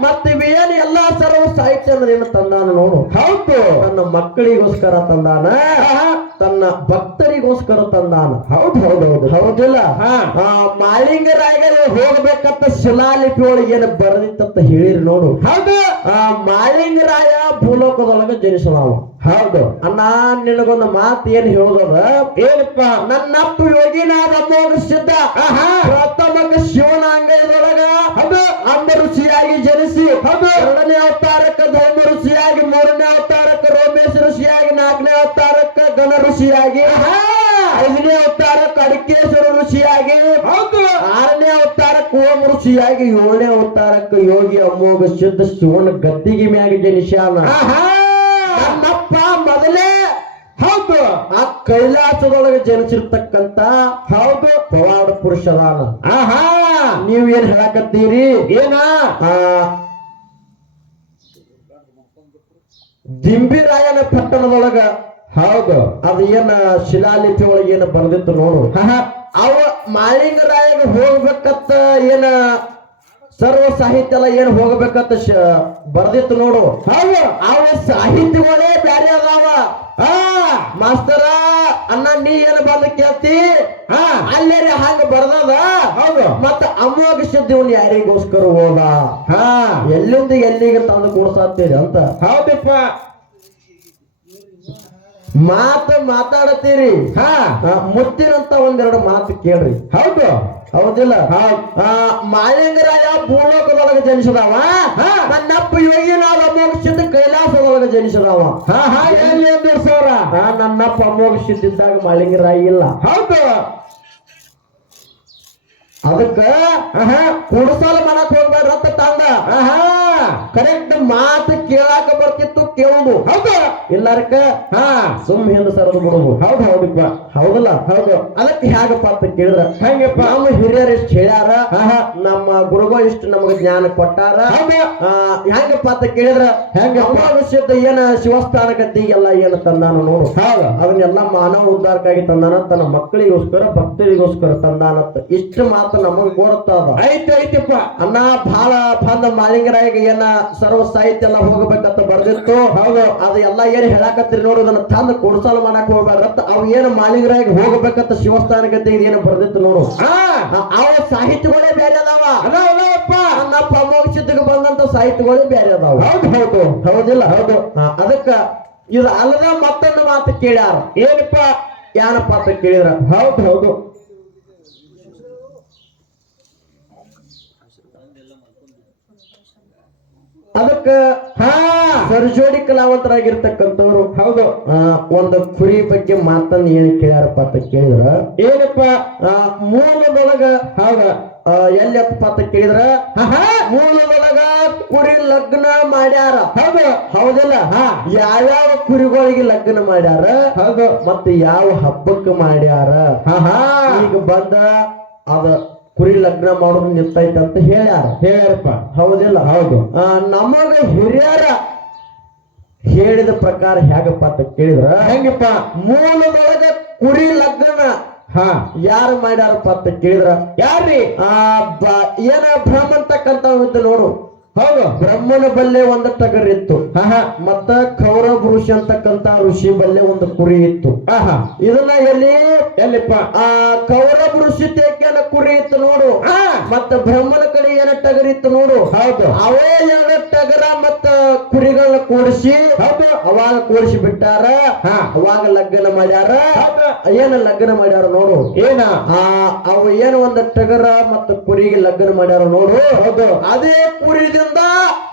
ಮತ್ತೆ ಇವೇನು ಎಲ್ಲಾ ಸರ್ವ ಸಾಹಿತ್ಯ ಏನು ತಂದಾನ ನೋಡು. ಹೌದು ನನ್ನ ಮಕ್ಕಳಿಗೋಸ್ಕರ ತಂದಾನ ತನ್ನ ಭಕ್ತರಿಗೋಸ್ಕರ ತಂದಾನ. ಹೌದು ಹೌದು ಹೌದು ಹೌದಿಲ್ಲ ಮಾಳಿಂಗರಾಗ ಹೋಗ್ಬೇಕಂತ ಶಿಲಾಲಿಪಿ ಒಳಗೆ ಏನು ಬರೆದಿತ್ತಂತ ಹೇಳಿರಿ ನೋಡು. ಹೌದು ಮಾಳಿಂಗರಾಯ ಭೂಲೋಕದೊಳಗ ಜನಿಸಲಾವ. ಹೌದು ಅಣ್ಣ ನಿನಗೊಂದು ಮಾತು ಏನ್ ಹೇಳೋದ ಏನಪ್ಪ ನನ್ನಪ್ಪ ಯೋಗಿನಾಥ ಅಮ್ಮೋಗ ಸಿದ್ಧ ಪ್ರಥಮಕ ಶಿವನ ಅಂಗೈದೊಳಗ ಹೌದು ಅಂಬ ಋಷಿಯಾಗಿ ಜನಿಸಿ ಹೌದು ಎರಡನೇ ಅವತಾರಕ್ಕ ಧರ್ಮ ಋಷಿಯಾಗಿ ಮೂರನೇ ಅವತಾರಕ್ಕ ರೋಮೇಶ ಋಷಿಯಾಗಿ ನಾಲ್ಕನೇ ಅವತಾರಕ್ಕ ಗಣ ಋಷಿಯಾಗಿ ಐದನೇ ಅವತಾರಕ್ಕ ಅಡಿಕೇಶ್ವರ ಋಷಿಯಾಗಿ ಹೌದು ಆರನೇ ಅವತಾರಕ್ಕ ಓಂ ಋಷಿಯಾಗಿ ಏಳನೇ ಅವತಾರಕ್ಕ ಯೋಗಿ ಅಮ್ಮೋಗ ಸಿದ್ಧ ಶಿವನ ಗದ್ದಿಗೆ ಮ್ಯಾಗ ಜನಿಸ್ಯಾನ. ನನ್ನಪ್ಪ ಮೊದಲೇ ಹೌದು ಆ ಕೈಲಾಸದೊಳಗೆ ಜನಿಸಿರ್ತಕ್ಕಂತ ಹೌದು ಪವಾಡ ಪುರುಷರಾನ. ನೀವ್ ಏನ್ ಹೇಳಕತ್ತೀರಿ ಏನ ದಿಂಬಿರಾಯನ ಪಟ್ಟಣದೊಳಗ ಹೌದು ಅದು ಏನ ಶಿಲಾಲಿಪಿ ಒಳಗೆ ಏನ ಬರೆದಿತ್ತು ನೋಡು. ಅವ ಮಾಳಿಂಗರಾಯಗ ಹೋಗ್ಬೇಕತ್ತ ಏನ ಸರ್ವ ಸಾಹಿತ್ಯ ಎಲ್ಲ ಏನ್ ಹೋಗ್ಬೇಕಂತ ಬರ್ದಿತ್ತು ನೋಡು. ಹೌದು ಅವ ಸಾಹಿತ್ಯಗಳೇ ಬ್ಯಾರೆ ಅದಾವ. ಮಾಸ್ತರ ಅಣ್ಣ ನೀ ಏನ್ ಬಂದ ಕೇಳ್ತಿ ಅಲ್ಲೇ ಹಂಗ ಬರ್ದದ. ಹೌದು ಮತ್ತ ಅಮ್ಮೋಗ ಸಿದ್ಧಿವನ್ ಯಾರಿಗೋಸ್ಕರ ಹೋದ ಎಲ್ಲಿಂದ ಎಲ್ಲಿಗೆ ತಂದು ಕೂಡ್ಸಾತ್ತೀರಿ ಅಂತ. ಹೌದಪ್ಪ ಮಾತಾಡತ್ತೀರಿ ಮುತ್ತಿನಂತ ಒಂದೆರಡು ಮಾತು ಕೇಳ್ರಿ. ಹೌದು ಹೌದಿಲ್ಲ ಮಾಳಿಂಗರಾಯ ಭೂಲೋಕದೊಳಗೆ ಜನಿಸದವ ನನ್ನಪ್ಪ ಯೋಗಿನಾಥ ಅಮ್ಮೋಗ ಸಿದ್ಧ ಕೈಲಾಸದೊಳಗೆ ಜನಿಸದವ. ನನ್ನಪ್ಪ ಅಮ್ಮೋಗ ಸಿದ್ಧಿದ್ದಾಗ ಮಾಳಿಂಗರಾಯ ಇಲ್ಲ. ಹೌದು ಅದಕ್ಕ ಕುಡಸಾಲ ಮಾಡಕ್ ಹೋಗ್ಬೇಡ್ರ ಅಂತ ತಂದ ಕರೆಕ್ಟ್ ಮಾತು ಕೇಳಾಕ ಬರ್ತಿತ್ತು ಕೇಳುದು ಹೌದು ಇಲ್ಲಾರಕ್ಕ ಹಾ ಸುಮ್ ಹಿಂದ ಸರದು ಬಿಡುದು ಹೌದು ಹೌದಪ್ಪ ಹೌದಲ್ಲ ಹೌದು ಅದಕ್ಕೆ ಹೇಗಪ್ಪ ಅಂತ ಕೇಳಿದ್ರ ಹೆಂಗಪ್ಪ ನಮ್ಮ ಹಿರಿಯರು ಇಷ್ಟ ಹೇಳ್ಯಾರ ಆಹಾ. ನಮ್ಮ ಗುರುಗಳು ಇಷ್ಟು ನಮಗ ಜ್ಞಾನ ಕೊಟ್ಟಾರ ಹೌದು ಹೆಂಗಪ್ಪ ಅಂತ ಕೇಳಿದ್ರ ಹೆಂಗಪ್ಪ? ಅಮಾವಾಸ್ಯದ ಏನ ಶಿವಸ್ಥಾನ ಗದ್ದಿಗೆಲ್ಲ ಏನು ತಂದಾನ ನೋಡು ಹೌದು ಅದನ್ನೆಲ್ಲ ಮಾನವ ಉದ್ಧಾರಕ್ಕಾಗಿ ತಂದಾನ ತನ್ನ ಮಕ್ಕಳಿಗೋಸ್ಕರ ಭಕ್ತರಿಗೋಸ್ಕರ ತಂದಾನತ್ತ ಇಷ್ಟು ಮಾತು ನಮಗ್ ಗೊತ್ತದ ಐತಿ ಐತಿಪ್ಪ ಅನ್ನ ಬಹಳ ಬಂದ ಮಾಲಿಂಗರಾಯಿಗ ಏನ ಸರ್ವ ಸಾಹಿತ್ಯ ಎಲ್ಲ ಹೋಗಬೇಕಂತ ಬರ್ದಿತ್ತು ಹೌದು ಅದು ಎಲ್ಲ ಏನ್ ಹೇಳಾಕತ್ರಿ ನೋಡು ಅದನ್ನ ತಂದು ಕೊಡ್ಸಾಲು ಮಾಡಕ್ ಹೋಗ್ಬಾರ್ದತ್ತ ಅವ್ ಏನು ಮಾಲಿಂಗರಾಯಿಗ ಹೋಗಬೇಕಂತ ಶಿವಸ್ಥಾನ ಗದ್ದಿಗೆ ಏನು ಬರ್ದಿತ್ತು ನೋಡು ಹಾ ಅವ ಸಾಹಿತ್ಯಗಳೇ ಬೇರೆ ಅದಾವ ಅದಾವಪ್ಪ ನಮ್ಮ ಅಮೋಕ್ಷತೆಗೆ ಬಂದಂತ ಸಾಹಿತ್ಯಗಳೇ ಬೇರೆ ಅದಾವ ಹೌದು ಹೌದು ಹೌದಿಲ್ಲ ಹೌದು ಅದಕ್ಕ ಇದು ಅಲ್ಲದ ಮತ್ತೊಂದು ಮಾತು ಕೇಳ್ಯಾರ ಏನಪ್ಪ ಏನಪ್ಪ ಅಂತ ಕೇಳಿದ್ರ ಹೌದು ಹೌದು ಅದಕ್ಕ ಹಾ ಸರ್ಜೋಡಿ ಕಲಾವಂತರಾಗಿರ್ತಕ್ಕಂಥವ್ರು ಹೌದು ಒಂದು ಕುರಿ ಬಗ್ಗೆ ಮಾತನ್ನ ಏನ್ ಕೇಳ್ಯಾರಪ್ಪ ಅಂತ ಕೇಳಿದ್ರ ಏನಪ್ಪ ಮೂಲದೊಳಗ ಹೌದ ಎಲ್ಲಪ್ಪ ಅಂತ ಕೇಳಿದ್ರ ಆಹಾ. ಮೂಲದೊಳಗ ಕುರಿ ಲಗ್ನ ಮಾಡ್ಯಾರ ಹೌದು ಹೌದಿಲ್ಲ ಹಾ. ಯಾವ್ಯಾವ ಕುರಿಗಳಿಗೆ ಲಗ್ನ ಮಾಡ್ಯಾರ ಹೌದು ಮತ್ತೆ ಯಾವ ಹಬ್ಬಕ್ಕೆ ಮಾಡ್ಯಾರ ಆಹಾ. ಈಗ ಬಂದ ಅದ ಕುರಿ ಲಗ್ನ ಮಾಡೋದು ನಿಂತೈತೆ ಅಂತ ಹೇಳ್ಯಾರ ಹೇಳ್ಯಾರಪ್ಪ ಹೌದಿಲ್ಲ ಹೌದು ನಮಗ ಹಿರಿಯರ ಹೇಳಿದ ಪ್ರಕಾರ ಹೇಗಪ್ಪ ಅಂತ ಕೇಳಿದ್ರ ಹೆಂಗಪ್ಪ ಮೂಲದೊಳಗ ಕುರಿ ಲಗ್ನ ಹಾ ಯಾರು ಮಾಡ್ಯಾರಪ್ಪ ಅಂತ ಕೇಳಿದ್ರ ಯಾರ್ರಿ ಏನ ಬ್ರಹ್ಮ ಅಂತಕ್ಕಂತ ಇತ್ತು ನೋಡು ಹೌದು ಬ್ರಹ್ಮನ ಬಲ್ಲೆ ಒಂದು ಟಗರ್ ಇತ್ತು ಆಹಾ. ಮತ್ತ ಕೌರವ ಋಷಿ ಅಂತಕ್ಕಂತ ಋಷಿ ಬಲ್ಲೆ ಒಂದು ಕುರಿ ಇತ್ತು ಆಹಾ. ಇದನ್ನ ಎಲ್ಲಿ ಎಲ್ಲಿಪ್ಪ ಕೌರವ ಋಷಿ ತೇಕೇನ ಕುರಿ ಇತ್ತು ನೋಡು ಹಾ. ಮತ್ತ ಬ್ರಹ್ಮನ ಕಡೆ ಏನ ಟಗರ್ ಇತ್ತು ನೋಡು ಹೌದು ಅವೇ ಎರಡು ಟಗರ ಮತ್ತ ಕುರಿಗಳನ್ನ ಕೂಡಿಸಿ ಹೌದು ಅವಾಗ ಕೂಡಿಸಿ ಬಿಟ್ಟಾರ ಹಾ. ಅವಾಗ ಲಗ್ನ ಮಾಡ್ಯಾರ ಹೌದು ಏನ ಲಗ್ನ ಮಾಡ್ಯಾರ ನೋಡು ಏನ ಅವು ಏನು ಒಂದು ಟಗರ ಮತ್ತು ಕುರಿಗೆ ಲಗ್ನ ಮಾಡ್ಯಾರ ನೋಡು ಹೌದು ಅದೇ ಕುರಿದಿಂದ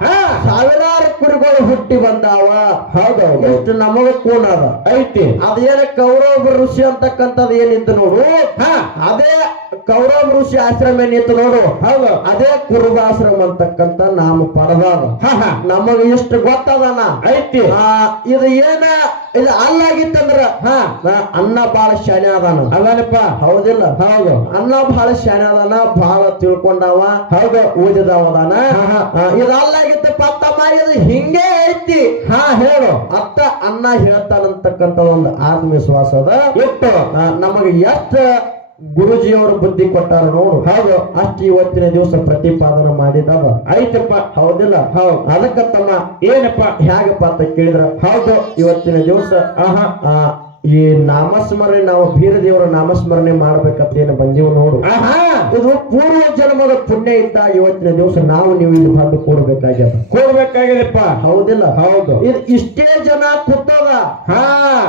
ಹಾ ಸಾವಿರಾರು ಕುರಿಗಳು ಹುಟ್ಟಿ ಬಂದಾವ ಹೌದು ಇಷ್ಟು ನಮಗ ಕೂನದ ಐತಿ ಅದೇನ ಕೌರವ ಋಷಿ ಅಂತಕ್ಕಂಥದ್ದು ಏನಿತ್ತು ನೋಡು ಹಾ ಅದೇ ಕೌರವ ಋಷಿ ಆಶ್ರಮ ಏನಿತ್ತು ನೋಡು ಹೌದು ಅದೇ ಕುರುಬಾಶ್ರಮ ಅಂತಕ್ಕಂಥ ನಾಮ ಪಡೆದಾಗ ಹಾ ಹಾ ನಮಗ ಇಷ್ಟು ಗೊತ್ತದನ ಐತಿ ಇದು ಏನ ಇದು ಅಲ್ಲಾಗಿತ್ತಂದ್ರ ಹಾ ಅನ್ನ ಬಾಳ ಶಾನೆ ಅದಾನ ಅಲ್ಲಪ್ಪ ಹೌದಿಲ್ಲ ಹೌದು ಅನ್ನ ಬಹಳ ಶಾನೆ ಅದಾನ ಬಹಳ ತಿಳ್ಕೊಂಡವ ಹೌದು ಓದಿದವದಾನ ಹಾ. ಇದು ಅಲ್ಲಾಗಿತ್ತಪ್ಪ ತಮ್ಮ ಇದು ಹಿಂಗೆ ಐತಿ ಹಾ ಹೇಳು ಅತ್ತ ಅನ್ನ ಹೇಳ್ತಾನಂತಕ್ಕಂತ ಒಂದು ಆತ್ಮವಿಶ್ವಾಸ ಅದ ಇಟ್ಟು ನಮಗೆ ಎಷ್ಟು ಗುರುಜಿಯವರು ಬುದ್ಧಿ ಕೊಟ್ಟಾರ ನೋಡು ಹೌದು ಅಷ್ಟು ಇವತ್ತಿನ ದಿವಸ ಪ್ರತಿಪಾದನೆ ಮಾಡಿದವ ಐತಪ್ಪ ಹೌದಿಲ್ಲ ಹೌದು ಅದಕ್ಕ ತಮ್ಮ ಏನಪ್ಪ ಹೇಗಪ್ಪ ಅಂತ ಕೇಳಿದ್ರ ಹೌದು ಇವತ್ತಿನ ದಿವಸ ಆಹಾ ಈ ನಾಮಸ್ಮರಣೆ ನಾವು ಬೀರ ದೇವರ ನಾಮಸ್ಮರಣೆ ಮಾಡ್ಬೇಕಂತ ಏನು ಬಂದೀವಿ ನೋಡು ಆಹಾ ಇದು ಪೂರ್ವ ಜನ್ಮದ ಪುಣ್ಯ ಇದ್ದ ಇವತ್ತಿನ ದಿವಸ ನಾವು ನೀವು ಇಲ್ಲಿ ಬಂದು ಕೂಡಬೇಕಾಗ್ಯದ ಕೊಡ್ಬೇಕಾಗಿದೆಪ್ಪ ಹೌದಿಲ್ಲ ಹೌದು ಇದು ಇಷ್ಟೇ ಜನ ಕೂತದ ಹಾ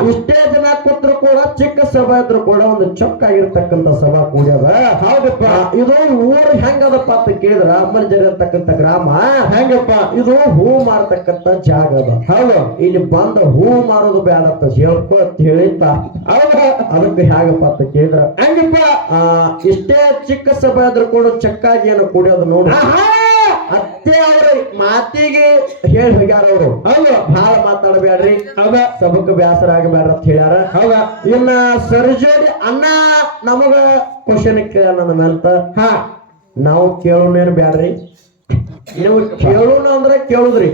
ಇಷ್ಟೇ ಜನ ಕೂತ್ರು ಕೂಡ ಚಿಕ್ಕ ಸಭಾ ಇದ್ರು ಕೂಡ ಒಂದು ಚೊಕ್ಕಾಗಿರ್ತಕ್ಕಂಥ ಸಭಾ ಕೂಡ್ಯದ ಹೌದಪ್ಪ ಇದು ಊರು ಹೆಂಗದಪ್ಪ ಅಂತ ಕೇಳಿದ್ರ ಅಮ್ಮನಜರಿ ಅಂತಕ್ಕಂಥ ಗ್ರಾಮ ಹೆಂಗಪ್ಪ ಇದು ಹೂ ಮಾರತಕ್ಕಂಥ ಜಾಗ ಅದ ಹೌದು ಇಲ್ಲಿ ಬಂದ ಹೂ ಮಾರೋದು ಬೇಡ ಅಂತ ಹೇಳ್ಕೊತ್ ಹೇಳಿತ್ತ ಹೌದು ಅದಕ್ಕೆ ಹೇಗಪ್ಪ ಅಂತ ಕೇಳಿದ್ರ ಹೆಂಗಪ್ಪ ಇಷ್ಟೇ ಚಿಕ್ಕ ಸಭೆ ಆದ್ರೂ ಕೂಡ ಚಕ್ಕಾಗಿ ಏನು ಕುಡಿಯೋದು ನೋಡು ಆಹಾ ಅತ್ತೆ ಅವ್ರ ಮಾತಿಗೆ ಹೇಳಿ ಹೋಗ್ಯಾರ ಅವರು ಹೌದು ಬಹಳ ಮಾತಾಡಬೇಡ್ರಿ ಹೌದ ಸಭಕ್ಕೆ ಬೇಸರ ಆಗಬೇಡ್ರಿ ಅಂತ ಹೇಳ್ಯಾರ ಹೌದ ಇನ್ನ ಸರ್ಜೋಡಿ ಅಣ್ಣ ನಮಗ ಕ್ವಶನ್ ಕೇಳ ಮೇಲ್ತ ಹಾ ನಾವು ಕೇಳೋನೇನು ಬ್ಯಾಡ್ರಿ ನೀವು ಕೇಳೋಣ ಅಂದ್ರೆ ಕೇಳುದ್ರಿ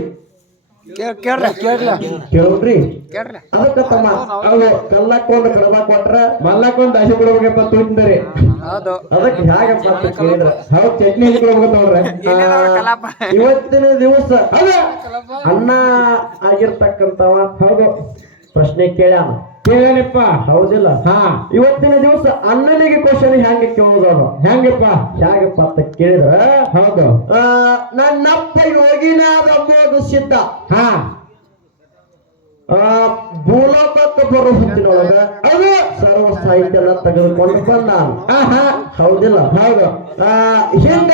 ಕೇಳುದ್ರಿ ಅದಕ್ಕ ತಮ್ಮ ಅವ್ರು ಕಲ್ಲಕ್ಕೊಂದು ಕಡಬ ಕೊಟ್ರ ಮಲ್ಲಕ್ಕೊಂದು ಹಸಿ ಕೊಡ್ಬೇಕಪ್ಪ ತುಂಬಿರಿ ಅದಕ್ಕೆ ಹೇಗಪ್ಪ ಅಂತ ಕೇಳಿದ್ರ ಹೌದು ಚಟ್ನಿ ಹಸಿ ಕೊಡ್ಬೇಕು ನೋಡ್ರಿ ಇವತ್ತಿನ ದಿವಸ ಹೌದ ಅಣ್ಣ ಆಗಿರ್ತಕ್ಕಂಥವ ಹೌದು ಪ್ರಶ್ನೆ ಕೇಳ್ಯಾನ ಕೇಳಪ್ಪ ಹೌದಿಲ್ಲ ಹಾ ಇವತ್ತಿನ ದಿವಸ ಅಣ್ಣನಿಗೆ ಕ್ವಶನ್ ಹೆಂಗೆ ಕೇಳೋದು ಹೆಂಗಪ್ಪ ಹೇಗಪ್ಪ ಅಂತ ಕೇಳಿದ್ರ ಹೌದು ನನ್ನಪ್ಪ ಯೋಗಿನಾದ ಅಂಬೋದು ಸಿದ್ಧ ಹಾ ಭೂಲೋಕಕ್ಕೆ ಬರೋ ಹೊತ್ತಿನೊಳಗ ಅದು ಸರ್ವ ಸಾಹಿತ್ಯ ಎಲ್ಲ ತೆಗೆದುಕೊಂಡು ಬಂದ ಆಹಾ ಹೌದಿಲ್ಲ ಹೌದು ಹಿಂಗ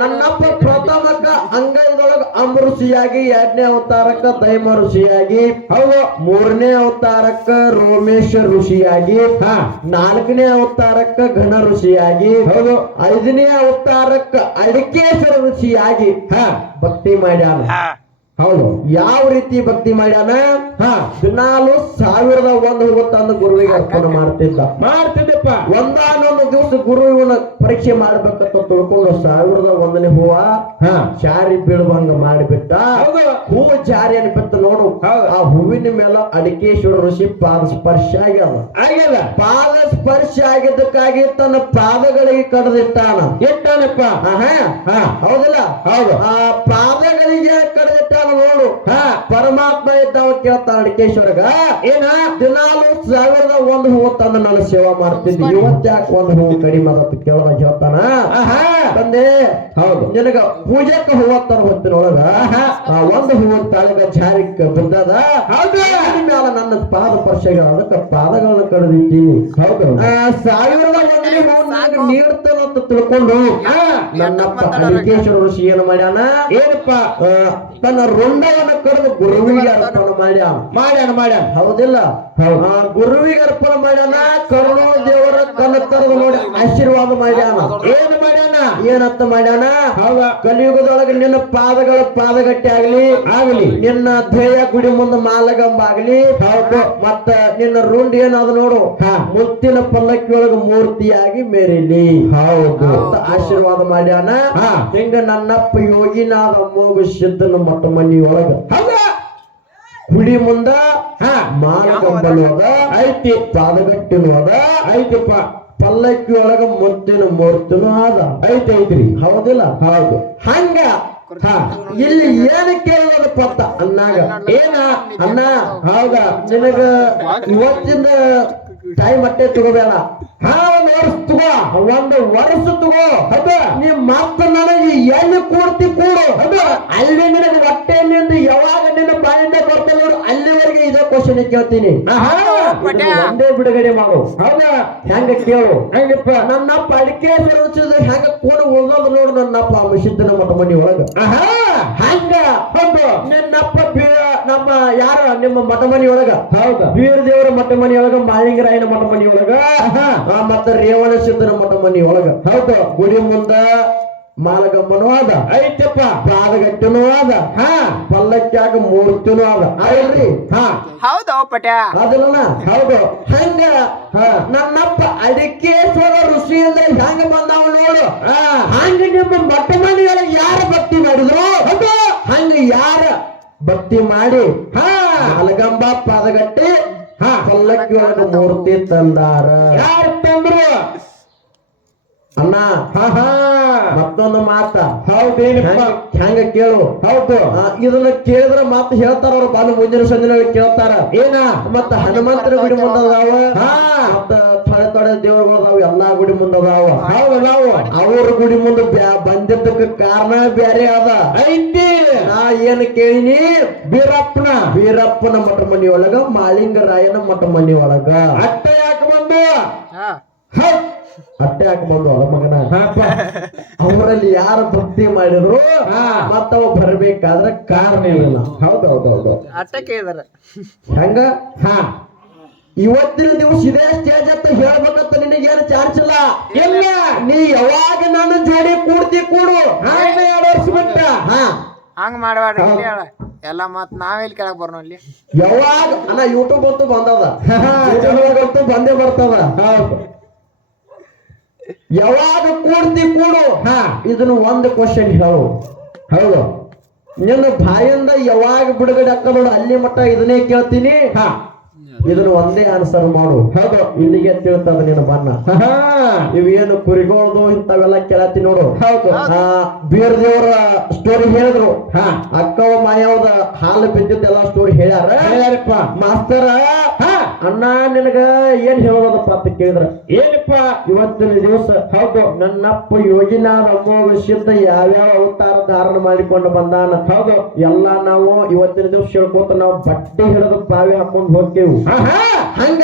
ನನ್ನಪ್ಪ ಪ್ರಥಮಕ್ಕ ಅಂಗೈದೊಳಗ ಅಂಬ ಋಷಿಯಾಗಿ ಎರಡನೇ ಅವತಾರಕ್ಕ ದೈಮ ಋಷಿಯಾಗಿ ಹೌದು ಮೂರನೇ ಅವತಾರಕ್ಕ ರೋಮೇಶ ಋಷಿಯಾಗಿ ನಾಲ್ಕನೇ ಅವತಾರಕ್ಕ ಘನ ಋಷಿಯಾಗಿ ಹೌದು ಐದನೇ ಅವತಾರಕ್ಕ ಅಡಿಕೇಶ್ವರ ಋಷಿಯಾಗಿ ಭಕ್ತಿ ಮಾಡ್ಯಾನ ಹೌದು ಯಾವ ರೀತಿ ಭಕ್ತಿ ಮಾಡ್ಯಾನ ಹಾ ದಿನಾಲು 1001 ಹೂವ ತಂದು ಗುರುವಿಗೆ ಅರ್ಪಣೆ ಮಾಡ್ತಿದ್ದ. ಮಾಡ್ತಿದ್ದಪ್ಪ. ಒಂದಾನೊಂದು ದಿವಸ ಗುರು ಇವನ ಪರೀಕ್ಷೆ ಮಾಡ್ಬೇಕಂತ ತಿಳ್ಕೊಂಡು 1001ನೇ ಹೂವ ಹಾ ಜಾರಿ ಬೀಳುವಂಗ ಮಾಡಿಬಿಟ್ಟ. ಹೌದು. ಹೂವು ಜಾರಿ ಅನ್ಬಿಟ್ಟು ನೋಡು, ಹೌದು. ಆ ಹೂವಿನ ಮೇಲೆ ಅಡಿಕೇಶ್ವರ ಋಷಿ ಪಾದ ಸ್ಪರ್ಶ ಆಗ್ಯದ. ಆಗ್ಯದ. ಪಾದ ಸ್ಪರ್ಶ ಆಗಿದ್ದಕ್ಕಾಗಿ ತನ್ನ ಪಾದಗಳಿಗೆ ಕಡ್ದಿಟ್ಟಾನ. ಎಟ್ಟಾನಪ್ಪ. ಆಹಾ. ಹಾ ಹೌದಿಲ್ಲ? ಹೌದು. ಆ ಪಾದಗಳಿಗೆ ಕಡ್ದಿಟ್ಟಾನ ನೋಡು. ಹಾ ಪರಮಾತ್ಮ ಇದ್ದಾವ ಕೇಳ್ತಾನ ಅಡಿಕೇಶ್ವರಗ, ಏನ ದಿನಾಲು 1001 ಹೂವು ತಂದು ನಾನು ಸೇವಾ ಮಾಡ್ತಿದ್ದೆ, ಇವತ್ತ್ಯಾಕೆ ಒಂದು ಹೂವು ಕಡಿಮೆ ಅಂತ ಕೇಳಿದಾಗ ಹೇಳ್ತಾನ, ಆಹಾ ತಂದೆ ಹೌದು ನಿನಗ ಪೂಜೆಕ್ಕ ಹೂವ ತರ ಹೊತ್ತಿನೊಳಗ ಆ ಒಂದು ಹೂವು ತಾಳಗ ಜಾರಿಕ್ ಬಿದ್ದದ. ಹೌದು. ಮ್ಯಾಲ ನನ್ನ ಪಾದ ಸ್ಪರ್ಶ ಅದಕ್ಕೆ ಪಾದಗಳನ್ನ ಕಡಿದಿದ್ದಿ. ಹೌದು. 1001ನೇ ಹೂವು ನನಗೆ ನೀಡ್ತದಂತ ತಿಳ್ಕೊಂಡು ಹಾ ನನ್ನಪ್ಪ ಅಡಿಕೇಶ್ವರ ಋಷಿ ಏನು ಮಾಡ್ಯಾನ, ಏನಪ್ಪ ತನ್ನ ರುಂಡವನ್ನ ಕರೆದು ಗುರುವಿಗೆ ಅರ್ಪಣೆ ಮಾಡ್ಯಾನ. ಮಾಡ್ಯಾನ ಹೌದಿಲ್ಲ? ಹೌದು. ಗುರುವಿಗೆ ಅರ್ಪಣೆ ಮಾಡ್ಯಾನ. ಕರುಣೋ ದೇವರ ಕಣ್ಣ ತರದು ನೋಡಿ ಆಶೀರ್ವಾದ ಮಾಡ್ಯಾನ. ಏನು ಮಾಡ್ಯಾನ? ಏನಂತ ಮಾಡ್ಯಾನ? ಹೌದ. ಕಲಿಯುಗದೊಳಗೆ ನಿನ್ನ ಪಾದಗಳ ಪಾದಗಟ್ಟೆ ಆಗಲಿ, ನಿನ್ನ ಧ್ಯೇಯ ಗುಡಿ ಮುಂದೆ ಮಾಲಗಂಬಾಗ್ಲಿ, ಹೌದು, ಮತ್ತ ನಿನ್ನ ರುಂಡ್ ಏನಾದ ನೋಡು ಮುತ್ತಿನ ಪಲ್ಲಕ್ಕಿ ಒಳಗ ಮೂರ್ತಿಯಾಗಿ ಮೆರಿಲಿ. ಹೌದು ಅಂತ ಆಶೀರ್ವಾದ ಮಾಡ್ಯಾನ. ಹಿಂಗ ನನ್ನಪ್ಪ ಯೋಗಿನಾದ ಅಮ್ಮೋಗ ಸಿದ್ಧನ ಮಟ್ಟ ಮನಿ ಒಳಗ ಗುಡಿ ಮುಂದ ಮಾಲಗಂಬಲು ಅದ ಐತಿ, ಪಾದಗಟ್ಟಿನೂ ಅದ ಐತಿಪ್ಪ, ಪಲ್ಲಕ್ಕಿ ಒಳಗ ಮುತ್ತಿನ ಮೂರ್ತಿನೂ ಅದ ಐತೈತ್ರಿ. ಹೌದಿಲ್ಲ? ಹೌದು. ಹಂಗ ಇಲ್ಲಿ ಏನು ಕೇಳೋದು ಪತ್ತ ಅನ್ನಾಗ ಏನ ಅನ್ನ, ಹೌದ, ನಿನಗ ಇವತ್ತಿಂದ ಟೈಮ್ ಅಟ್ಟೆ ತಗೋಬೇಡ. ಒಂದು ವರ್ಷ ತಗೋ. ಅದ ನೀ ಮತ್ತ ನನಗೆ ಎಲ್ಲಿ ಕೂಡ್ತಿ ಕೂಡು. ಅದು ಅಲ್ಲಿ ನಿನಗೆ ಹೊಟ್ಟೆಯಿಂದ ಯಾವಾಗ ನಿನ್ನ ಬಾಯಿಂದ ಬರ್ತದೆ ನೋಡು, ಅಲ್ಲಿವರೆಗೆ ಇದೇ ಕ್ವಶನ್ ಕೇಳ್ತೀನಿ. ಒಂದೇ ಬಿಡುಗಡೆ ಮಾಡು. ಹೌದಾ? ಹೆಂಗ ಕೇಳು. ಹೆಂಗಪ್ಪ? ನನ್ನಪ್ಪ ಅಡಿಕೇಶ್ವರ ಹೆಂಗ ಕೂಡ ಉಳ್ದೋದು ನೋಡು. ನನ್ನಪ್ಪ ಸಿದ್ಧನ ಮಠ ಮನಿ ಒಳಗ ಹಂಗ ಹೌದು. ನಿನ್ನಪ್ಪ ನಮ್ಮ ಯಾರ ನಿಮ್ಮ ಮಠ ಮನಿ ಒಳಗ ಹೌದ ಬೀರ ದೇವರ ಮಠ ಮನಿ ಒಳಗ, ಮಾಳಿಂಗರಾಯನ ಮಠ ಮನಿ ಒಳಗ, ಮತ್ತ ರೇವಣ ಸಿದ್ಧನ ಮಠ ಮನಿ ಒಳಗ ಹೌದು. ಗುಡಿ ಮುಂದ ಮಾಲಗಮ್ಮನೂ ಅದ ಐತಪ್ಪ, ಪಾದಗಟ್ಟನೂ ಅದ, ಪಲ್ಲಕ್ಕ್ಯಾಗ ಮೂರ್ತಿನೂ ಅದ ಅಲ್ರಿ. ಹೌದು ಪಟ್ಯ ಅದಲ್ಲ? ಹೌದು. ಹಂಗ ನನ್ನಪ್ಪ ಅಡಿಕೇಶ್ವರ ಋಷಿ ಅಂದ್ರೆ ಹೆಂಗ ಬಂದಾವ ನೋಡು. ಹಂಗ ನಿಮ್ಮ ಮಠ ಮನೆಯೊಳಗೆ ಯಾರ ಭಕ್ತಿ ಮಾಡಿದ್ರು ಅದು ಹಂಗ ಯಾರ ಭಕ್ತಿ ಮಾಡಿ ಮಾಲಗಂಬ ಪಾದಗಟ್ಟಿ ಪಲ್ಲಕ್ಕಿ ಒಳಗ ಮೂರ್ತಿ ತಂದಾರ. ಯಾರು ತಂದ್ರು ಅಣ್ಣ? ಮತ್ತೊಂದು ಮಾತ ಹೌದೇನಪ್ಪ? ಹೆಂಗ ಕೇಳು. ಹೌದು. ಇದನ್ನ ಕೇಳಿದ್ರ ಮಾತು ಹೇಳ್ತಾರ ಅವ್ರು. ಬಾಲು ಮುಂದಿನ ಸಂಜೆ ಕೇಳ್ತಾರ ಏನ. ಮತ್ತ ಹನುಮಂತರ ಗುಡಿ ಮುಂದದಾವ, ಮತ್ತ ಥೊಡೆ ದೇವರುಗಳು ಅದಾವ, ಎಲ್ಲಾ ಗುಡಿ ಮುಂದದಾವ. ಹೌದದಾವ. ಅವ್ರ ಗುಡಿ ಮುಂದೆ ಬಂದಿದ್ದಕ್ಕ ಕಾರಣ ಬ್ಯಾರೆ ಅದ ಐತಿ. ನಾ ಏನ್ ಕೇಳಿನಿ? ಬೀರಪ್ಪನ ಮಠ ಮನಿ ಒಳಗ, ಮಾಳಿಂಗರಾಯನ ಮಠ ಮನಿ ಒಳಗ ಅಟ್ಟ ಯಾಕೆ ಬಂದು? ಅಟ್ಟೆ ಯಾಕೆ ಬಂದು ಅಲ್ಲ ಮಗನ? ಅವರಲ್ಲಿ ಯಾರ ಭಕ್ತಿ ಮಾಡಿದ್ರು ಮತ್ತವ ಬರ್ಬೇಕಾದ್ರೆ ಕಾರಣ ಇಲ್ಲ. ಹೌದೌದೌದು. ಅಟ್ಟೆ ಕೇಳಿದಾರ ಹೆಂಗ? ಇವತ್ತಿನ ದಿವಸ ಇದೇ ಸ್ಟೇಜ್ ಅಂತ ಹೇಳ್ಬೇಕಂತ ನಿನಗೇನು ಚಾನ್ಸ್ ಇಲ್ಲ. ಇಲ್ಲ, ನೀ ಯಾವಾಗ ನನ್ನ ಜೋಡಿ ಕೂಡ್ತಿ ಕೂಡು. 2 ವರ್ಷ ಬಿಟ್ಟ ಹಂಗ ಮಾಡಬೇಡ್ರಿ. ಎಲ್ಲ ಮತ್ ನಾವೆಲ್ಲಿ ಕೆಳಗ್ ಬರ್ನೋ ಇಲ್ಲಿ. ಯಾವಾಗ ಅಣ್ಣ ಯೂಟ್ಯೂಬ್ ಅಂತೂ ಬಂದದ, ಅಂತೂ ಬಂದೇ ಬರ್ತದ. ಯಾವಾಗ ಕೂಡ್ತಿ ಕೂಡು. ಇದನ್ನು ಒಂದು ಕ್ವಶನ್ ಹೇಳು. ಹೌದು. ನಿನ್ನ ಬಾಯಿಂದ ಯಾವಾಗ ಬಿಡುಗಡೆ ಹಾಕೋದು ಅಲ್ಲಿ ಮಟ್ಟ ಇದನ್ನೇ ಕೇಳ್ತೀನಿ. ಇದನ್ನು ಒಂದೇ ಆನ್ಸರ್ ಮಾಡು. ಹೌದು. ಇಲ್ಲಿಗೆ ತಿಳ್ತದ ನಿನ್ನ ಬಣ್ಣ. ಇವೇನು ಕುರಿಗೋಳ್ದು ಇಂಥವೆಲ್ಲ ಕೇಳತ್ತಿ ನೋಡು. ಹೌದು. ಬೀರ ದೇವರ ಸ್ಟೋರಿ ಹೇಳಿದ್ರು. ಅಕ್ಕವ ಮಾಯಾವದ ಹಾಲು ಬಿದ್ದಿದ್ದೆಲ್ಲ ಸ್ಟೋರಿ ಹೇಳ್ಯಾರಪ್ಪ ಮಾಸ್ತರ. ಅಣ್ಣ ನಿನಗ ಏನ್ ಹೇಳೋದಪ್ಪ ಅಂತ ಕೇಳಿದ್ರ ಏನಪ್ಪ? ಇವತ್ತಿನ ದಿವಸ ಹೌದು ನನ್ನಪ್ಪ ಯೋಗಿನಾದ ಅಮ್ಮೋಗ ಸಿದ್ಧ ಯಾವ್ಯಾವ ಅವತಾರ ಧಾರಣ ಮಾಡಿಕೊಂಡು ಬಂದಾನ. ಹೌದು. ಎಲ್ಲಾ ನಾವು ಇವತ್ತಿನ ದಿವಸ ಹೇಳ್ಕೋತ ನಾವು ಬಟ್ಟೆ ಹಿಡಿದು ಪಾವಿ ಹಾಕೊಂಡು ಹೋಗ್ತೇವೆ. ಹಂಗ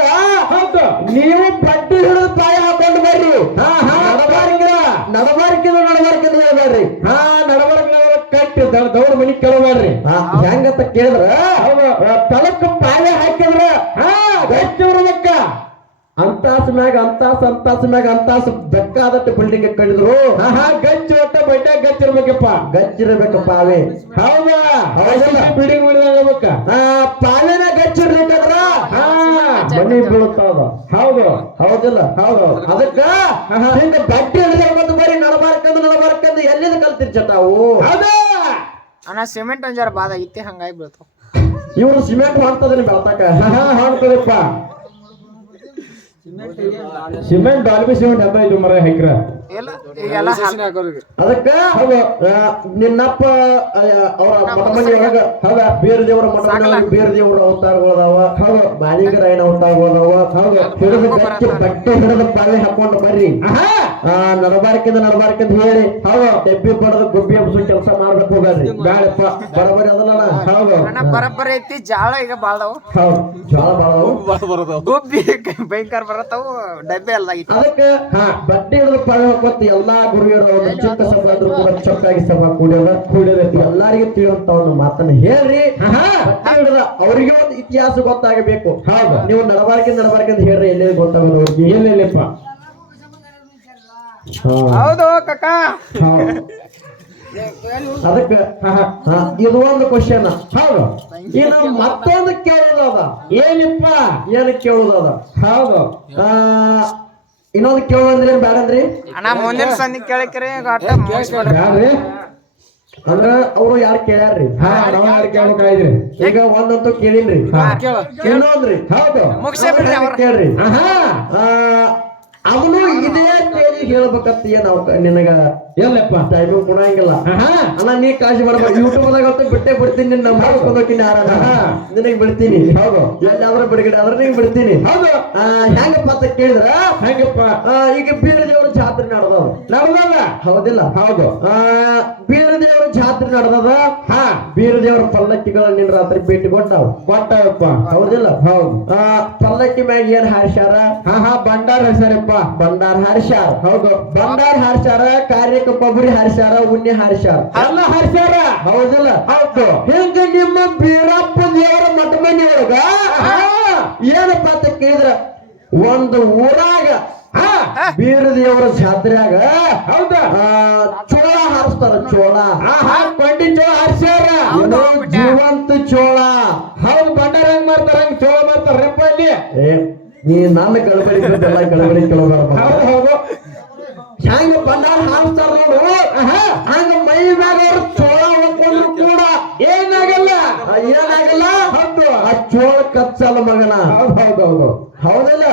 ಹೌದು. ನೀವು ಬಟ್ಟೆ ಹಿಡಿದು ಪಾಯ ಹಾಕೊಂಡು ಬರ್ರಿ. ನಡಬಾರಿಕೆ ಹೇಳ್ಬೇಡ್ರಿ. ನಡಬಾರಿಕೆ ಕಟ್ಟಿ ದೌಡ ಮನಿ ಕೇಳಬೇಡ್ರಿ. ಹೆಂಗಂತ ಕೇಳಿದ್ರ ತಲಕ್ಕ ಪಾಯ ಹಾಕಿದ್ರ ಅಂತಾಸ ಮ್ಯಾಗ ಅಂತಾಸ ಬೆಕ್ಕ ಬೇಕಾದಷ್ಟು ಬಿಲ್ಡಿಂಗ್ ಕಡಿದ್ರು ಗಚ್ಚ ಒಟ್ಟ ಬಡ್ಡೆ ಗಚ್ಚಿರ್ಬೇಕಪ್ಪ. ಗಚ್ಚಿರ್ಬೇಕಪ್ಪ ಪಾವೆ. ಹೌದಾ ಹೌದಲ್ಲ? ಬಿಲ್ಡಿಂಗ್ ಉಳಿದಾಗಬೇಕ. ಪಾವೆನ ಗಚ್ಚಿರ್ಲಿಕ್ಕಂದ್ರ ಮನಿ ಬೀಳುತ್ತಾವ. ಹೌದು ಹೌದಿಲ್ಲ? ಹೌದು. ಅದಕ್ಕ ಹಿಂಗ ಬಟ್ಟೆ ಹಿಡಿದ್ರೆ ಮತ್ತು ಬರೀ ನಡಬಾರ್ಕಂದು ಎಲ್ಲಿಂದ ಕಲ್ತಿರ್ತಾವು. ಹೌದಾ ಅಣ್ಣ ಸಿಮೆಂಟ್ ಒಂದ್ ಜರ ಬಾದ ಇತ್ತೆ ಹಂಗಾಗಿ ಬೀಳ್ತಾವ. ಇವ್ರು ಸಿಮೆಂಟ್ ಮಾಡ್ತದ್ರಿ ಬೆಳ್ತಾಕ. ಹೊಡ್ತದಪ್ಪ. ಸಿಮೆಂಟ್ ಡಾಲ್ಬಿ ಸಿಮೆಂಟ್ ಅಂತ ಇದು ಮರ ಹೆಕ್ರ. ಇಲ್ಲ ಈಗೆಲ್ಲ ಅದಕ್ಕ ನಿನ್ನಪ್ಪ ಅವ್ರ ಮಠಮನಿಯೊಳಗ ಬೇರೆ ದೇವರ ಮಠಮನಿಯೊಳಗ ಬೇರೆ ದೇವರ ಅವತಾರಗಳದಾವ. ಮಾಲಿಂಗರಾಯನ ಅವತಾರಗಳದಾವ. ಹಿಡಿದು ಗಚ್ಚಿ ಬಟ್ಟೆ ಹಿಡಿದು ಪಾವೆ ಹಾಕೊಂಡು ಬರ್ರಿ. ನಡಬಾರ್ಕಿಂದ ಹೇಳಿ ಡಬ್ಬಿ ಪಡೆದು ಗುಬ್ಬಿ ಹಬ್ಬಸ ಕೆಲಸ ಮಾಡ್ಬೇಕು ಹೋಗ್ರಿ. ಬ್ಯಾಡಪ್ಪ ಬರಬರಿ ಅದಲ್ಲ. ಹೌದು ಬರಬ್ಬರಿ ಐತಿ. ಜಾಳ ಈಗ ಬಾಳ್ದಾವು. ಹೌದು ಜಾಳ ಬಾಳವು. ಗುಬ್ಬಿ ಭಯಂಕರ ಬರತ್ತಾವು. ಡಬ್ಬಿ ಅಲ್ದಾಗಿತ್ತು. ಅದಕ್ಕೆ ಬಟ್ಟೆ ಹಿಡಿದು ಪಾವೆ ಹಾಕೋತಿ ಎಲ್ಲಾ ಗುರುವಿಯರು ಒಂದು ಚಿಕ್ಕ ಸಭಾ ಆದ್ರೂ ಕೂಡ ಚೊಕ್ಕಾಗಿ ಸಭಾ ಕೂಡಿರತ್ತೆ. ಎಲ್ಲರಿಗೂ ತಿಳಿಯುವಂತ ಒಂದು ಮಾತನ್ನ ಹೇಳ್ರಿ. ಬಟ್ಟೆ ಹಿಡಿದ ಅವರಿಗೆ ಒಂದು ಇತಿಹಾಸ ಗೊತ್ತಾಗಬೇಕು. ಹೌದು ನೀವು ನಡಬಾರ್ಕಿಂದ ಹೇಳ್ರಿ. ಎಲ್ಲಿ ಗೊತ್ತಾಗಲ್ಲ ಅವ್ರಿಗೆ. ಎಲ್ಲೆಲ್ಲಪ್ಪ. ಹೌದು ಕಕ್ಕ. ಅದಕ್ಕೆ ಇದು ಒಂದು ಕ್ವಶನ್. ಹೌದು ಇನ್ನು ಮತ್ತೊಂದು ಕೇಳೋದದ. ಏನಿಪ್ಪ ಏನು ಕೇಳೋದದ. ಹೌದು ಇನ್ನೊಂದು ಕೇಳೋದಂದ್ರೆ ಬ್ಯಾಡಂದ್ರಿ. ಅಣ್ಣ ಮುಂದಿನ ಸಂಧಿ ಕೇಳಕ್ರಿ ಯಾರ್ರಿ ಅಂದ್ರ ಅವ್ರು ಯಾರು ಕೇಳ್ಯಾರ್ರಿ. ನಾವ್ ಯಾರು ಕೇಳ್ಬೇಕಾಯ್ದ್ರಿ. ಈಗ ಒಂದಂತೂ ಕೇಳಿನ್ರಿ. ಇನ್ನೊಂದ್ರಿ. ಹೌದು ಮುಗಿಸೇ ಬಿಡ್ರಿ ಅವ್ರ. ಕೇಳ್ರಿ. ಅವನು ಇದೇ ಸ್ಟೇಜ್ ಹೇಳ್ಬೇಕಂತ ಏನ್ ನಿನಗ ಎಲ್ಲಪ್ಪ ಟೈಮಿಂಗ್ ಕೊಡಂಗಿಲ್ಲ. ಅಣ್ಣ ನೀ ಕಾಳಜಿ ಮಾಡ್ಬೇಕು. ಯೂಟ್ಯೂಬ್ದಾಗ ಬಿಟ್ಟೆ ಬಿಡ್ತೀನಿ. ನಿನ್ನ ಮಾಡ್ಕೊಂಡೋಕಿನಿ ಆರಾಧ ನಿನಗ್ ಬಿಡ್ತೀನಿ. ಹೌದು ಎಲ್ಲಾದ್ರೂ ಬಿಡುಗಡೆ ಆದ್ರೆ ನಿನಗ್ ಬಿಡ್ತೀನಿ. ಹೌದು ಹೆಂಗಪ್ಪ ಅಂತ ಕೇಳಿದ್ರ ಹೆಂಗಪ್ಪ. ಈಗ ಬೀರ ದೇವ್ರ ಜಾತ್ರೆ ನಡೆದಲ್ಲ. ಹೌದಿಲ್ಲ? ಹೌದು ಬೀರ ದೇವ್ರ ಜಾತ್ರೆ ನಡೆದದ. ಬೀರ ದೇವ್ರ ಪಲ್ಲಕ್ಕಿಗಳ ನಿನ್ನ ರಾತ್ರಿ ಭೇಟಿ ಕೊಟ್ಟವಪ್ಪ. ಹೌದಿಲ್ಲ? ಹೌದು ಪಲ್ಲಕ್ಕಿ ಮ್ಯಾಗ ಏನ್ ಹಾರಿಸ್ಯಾರ? ಬಂಡಾರ ಹಾರಿಸ್ಯಾರಪ್ಪ. ಬಂಡಾರ ಹಾರಿಸ್ಯಾರ. ಹೌದು ಬಂಡಾರ ಹಾರಿಸ್ಯಾರ. ಕಾರ್ಯಕ್ಕೆ ಕೊಬ್ಬರಿ ಹಾರಿಸ್ಯಾರ. ಉಣ್ಣೆ ಹಾರಿಸ್ಯಾರ. ಎಲ್ಲ ಹಾರಿಸ್ಯಾರ. ಹೌದಿಲ್ಲ? ಹೌದು ಹಿಂಗ ನಿಮ್ಮ ಬೀರಪ್ಪ ದೇವರ ಮಠ ಮನೆಯೊಳಗ ಏನಪ್ಪ ಅಂತ ಕೇಳಿದ್ರ ಒಂದು ಊರಾಗ ಬೀರ ದೇವರ ಜಾತ್ರೆಯಾಗ ಹೌದಾ ಚೋಳ ಹಾರಿಸ್ತಾರ. ಚೋಳ ಕೊಂಡಿ ಚೋಳ ಹಾರಿಸ್ಯಾರ. ಜೀವಂತ ಚೋಳ. ಹೌದು ಬಂಡಾರ ಹೆಂಗ್ ಮಾಡ್ತಾರ ಹಂಗ ಚೋಳ ಮಾಡ್ತಾರಪ್ಪ ಅಲ್ಲಿ. ನೀ ನನ್ನ ಕಳಬಳಿ ಎಲ್ಲ ಕಳಬಳಿ ಕೇಳಬಾರ್ದು. ಹೌದು ಹೆಂಗ ಬಂಡಾರ ಹಾರಿಸ್ತಾರ ನೋಡು. ಹಂಗ ಮೈ ಮ್ಯಾಗ ಅವ್ರ ಚೋಳ ಹೊಕ್ಕೊಂಡ್ರು ಕೂಡ ಏನಾಗಲ್ಲ. ಹೌದು ಆ ಚೋಳ ಕಚ್ಚಲ್ಲ ಮಗನ. ಹೌದೌದು ಹೌದಿಲ್ಲ?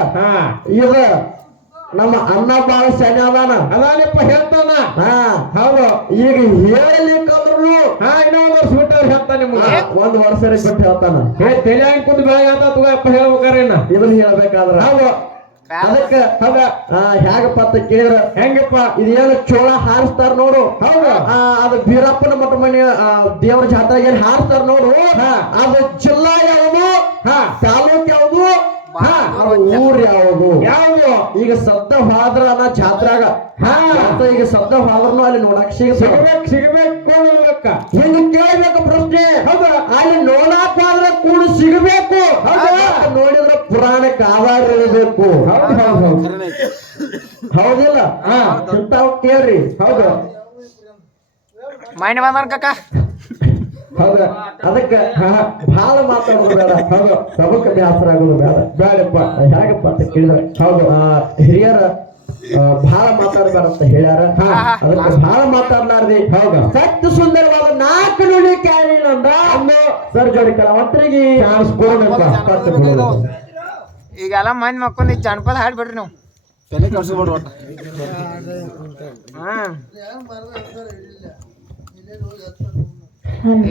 ಇದ ನಮ್ಮ ಅಣ್ಣ ಬಾಳ ಶನಿ ಅದಾನಪ್ಪ ಹೇಳ್ತಾನ. ಹೌದು ಈಗ ಹೇಳಿಕಂದ್ರು ಇನ್ನೊಂದ್ ವರ್ಷ ಬಿಟ್ಟವ್ರು ಹೇಳ್ತಾನೆ. ಒಂದ್ ವರ್ಷ ಬಿಟ್ಟು ಹೇಳ್ತಾನ. ತೆಲಿಯಾಗಿ ಕುಂದು ಬೆಳಗಾತ ಹೇಳ್ಬೇಕಾರೇನ ಇದನ್ನ ಹೇಳ್ಬೇಕಾದ್ರ. ಹೌದು ಅದಕ್ಕ ಹೇಗಪ್ಪ ಅಂತ ಕೇಳಿದ್ರ ಹೆಂಗಪ್ಪ ಇದೇನು ಚೋಳ ಹಾರಿಸ್ತಾರ ನೋಡು. ಹೌದು ಅದು ಬೀರಪ್ಪನ ಮಠ ಮನೆ ದೇವರ ಜಾತ್ರೆ ಏನ್ ಹಾರಿಸ್ತಾರ ನೋಡು. ಅದು ಜಿಲ್ಲಾ ಯಾವುದು, ತಾಲೂಕ್ ಯಾವುದು, ಊರ್ ಯಾವುದು. ಈಗ ಸದ್ದ ಹೋದ್ರ ಅನ್ನ ಜಾತ್ರಾಗ ಈಗ ಸದ್ದ ಹೋದ್ರೂ ಅಲ್ಲಿ ನೋಡಕ್ ಸಿಗಬೇಕು. ಹಿಂಗ ಕೇಳ್ಬೇಕು ಪ್ರಶ್ನೆ. ಹೌದಾ ಅಲ್ಲಿ ನೋಡಕ್ ಹೋದ್ರೆ ಕೂಡ ಸಿಗಬೇಕು. ನೋಡಿದ್ರೆ ಪುರಾಣಕ್ಕೆ ಆಧಾರ ಇರಬೇಕು. ಹೌದಿಲ್ಲ? ಇಂತಾವ್ ಕೇಳ್ರಿ. ಹೌದು ಮೈಂಡ್ ಬಂದ ಕಕ್ಕ. ಹೌದ ಅದಕ್ಕ ಬಹಳ ಮಾತಾಡೋದು ಬೇಡ. ಹೌದು ಸಬಕ ಬ್ಯಾಸರ ಆಗೋದು ಬೇಡಪ್ಪ. ಹೇಗಪ್ಪ ಅಂತ ಕೇಳಿದ್ರೆ ಹೌದು ಹಿರಿಯರ ಬಹಳ ಮಾತಾಡಬೇಡ ಅಂತ ಹೇಳ್ಯಾರ. ಅದಕ್ಕೆ ಬಹಳ ಮಾತಾಡ್ಲಾರ್ದಿ. ಹೌದು ಸತ್ಯ ಸುಂದರವಾದ 4 ನುಡಿ ಕ್ಯಾಲಿಲ್ಲ ಅಂದ ಸರ್ ಜೋಡಿ ಕಲಾವಂತರಿಗೆ ಈಗೆಲ್ಲ ಮಂದಿ ಮಕ್ಕೊಂದು ಜನಪದ ಹಾಡ್ಬಿಡ್ರಿ ನಾವು.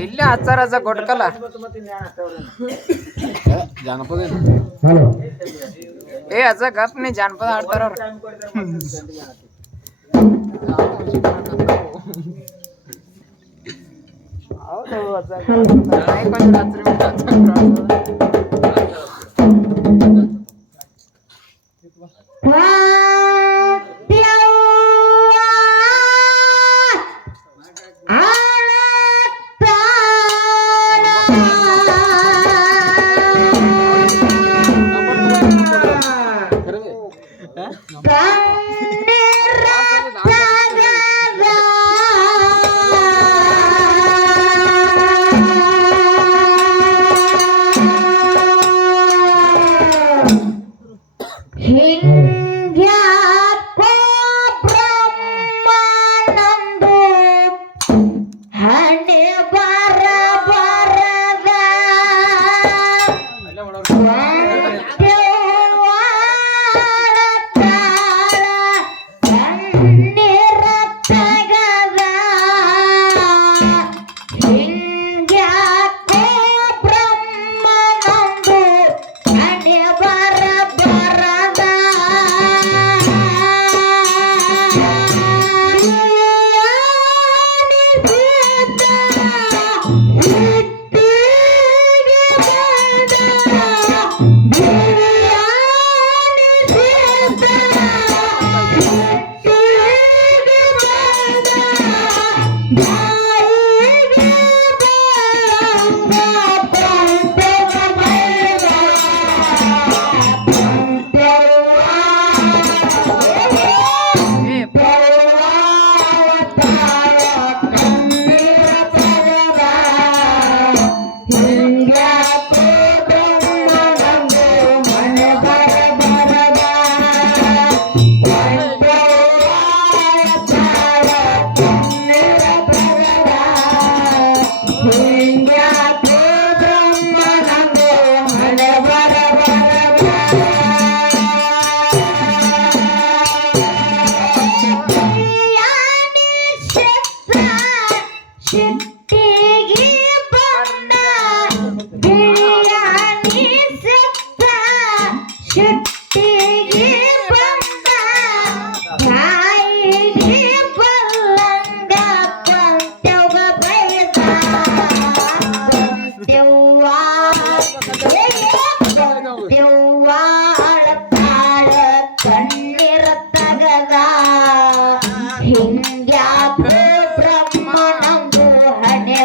ಇಲ್ಲಿ ಹಚ್ಚಾರ ಕೊಟ್ಕಲ್ಲ ಜಾನಪದ. ಹಲೋ ಏ ಅಜ್ಜ ಗಪ್ ನೀ ಜಾನಪದ ಹಾಡ್ತಾರ ಅವ್ರ. ಹಿಂಗ್ಯಾಕೋ ಬ್ರಹ್ಮನಂದು ಹಣೆ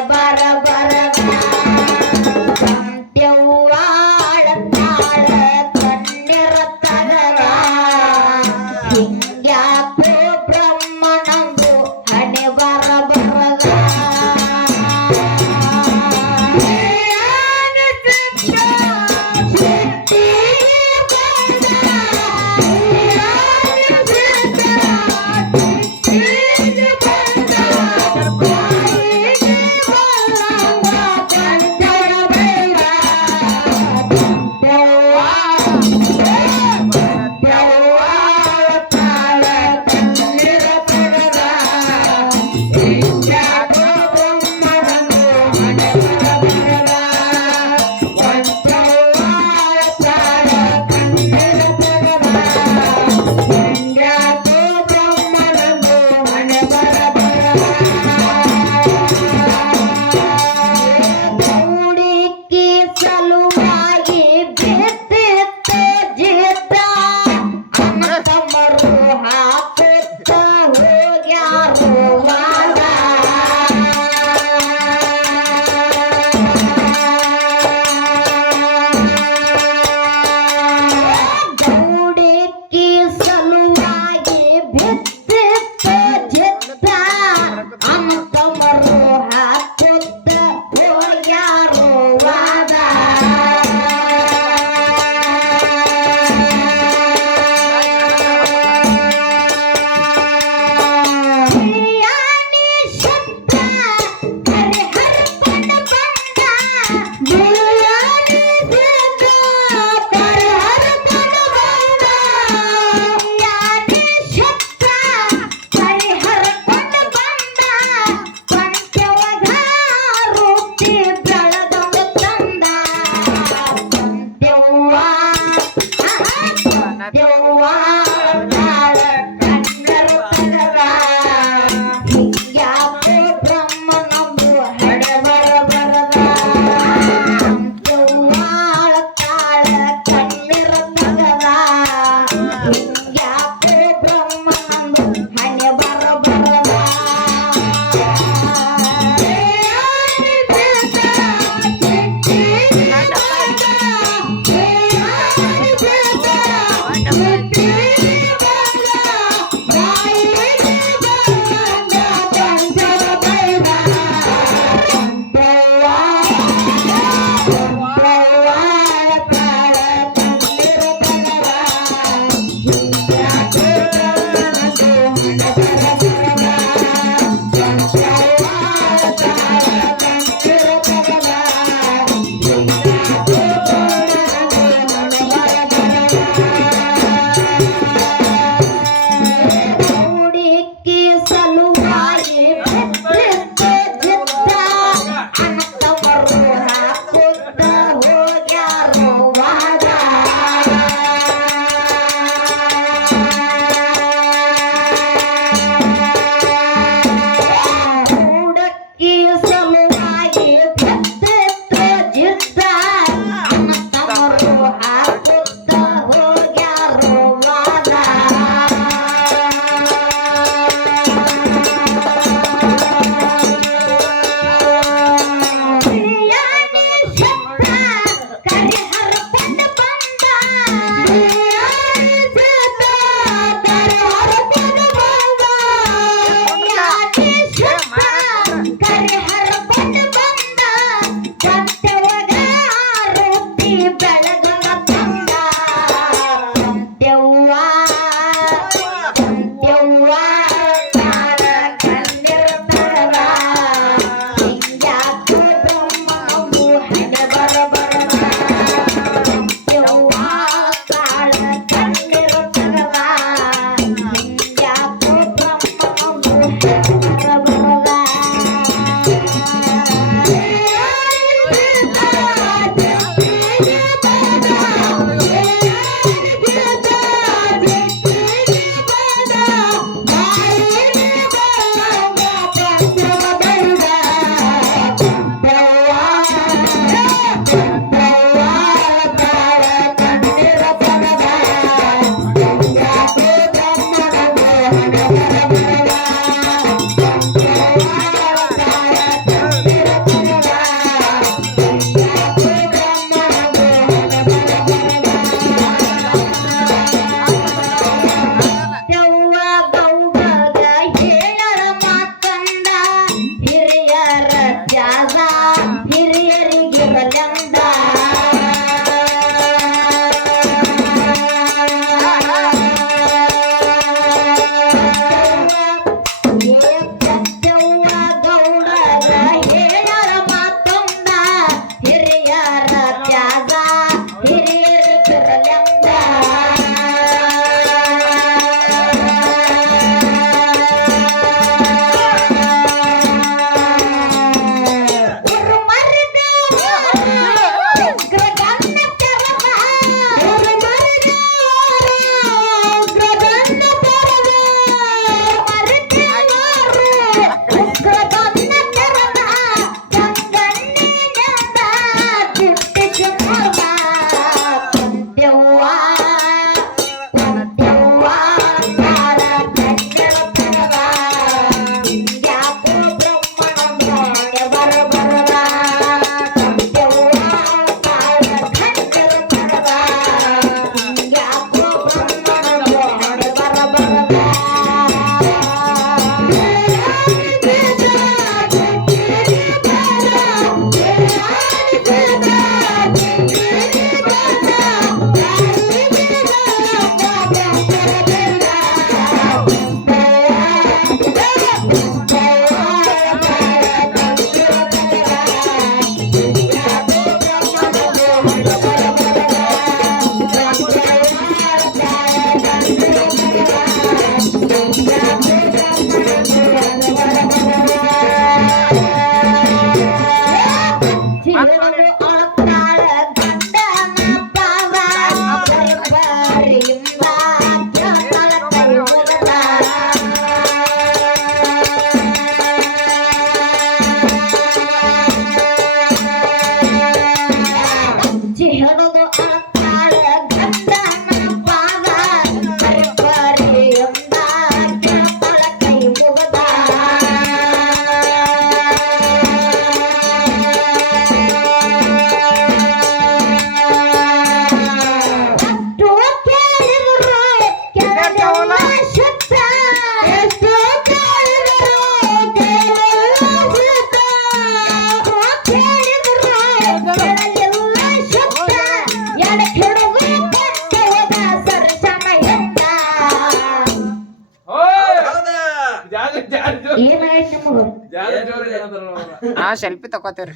ನಾ ಸೆಲ್ಫಿ ತಗೋತೇವ್ರಿ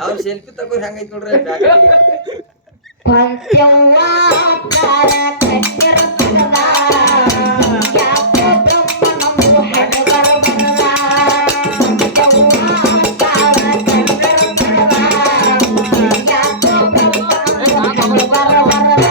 ಅವ್ರ ಸೆಲ್ಫಿ ತಗೋದ್ ಹೆಂಗೈತ್ ನೋಡ್ರಿ ಬ್ಯಾಗ್ ಪಂಚವ್ವ ಕಾರ ಕಣ್ಣಿರುತ್ತದ ಯಾಕೋ ಬ್ರಹ್ಮ ನಮ್ದು ಹೆಣೆ ಬರಬರದ ಪಂಚವ್ವ ಕಾರ ಕಣ್ಣಿರುತ್ತದ ಯಾಕೋ ಬ್ರಹ್ಮ ನಮ್ದು ಹೆಣೆ ಬರಬರದ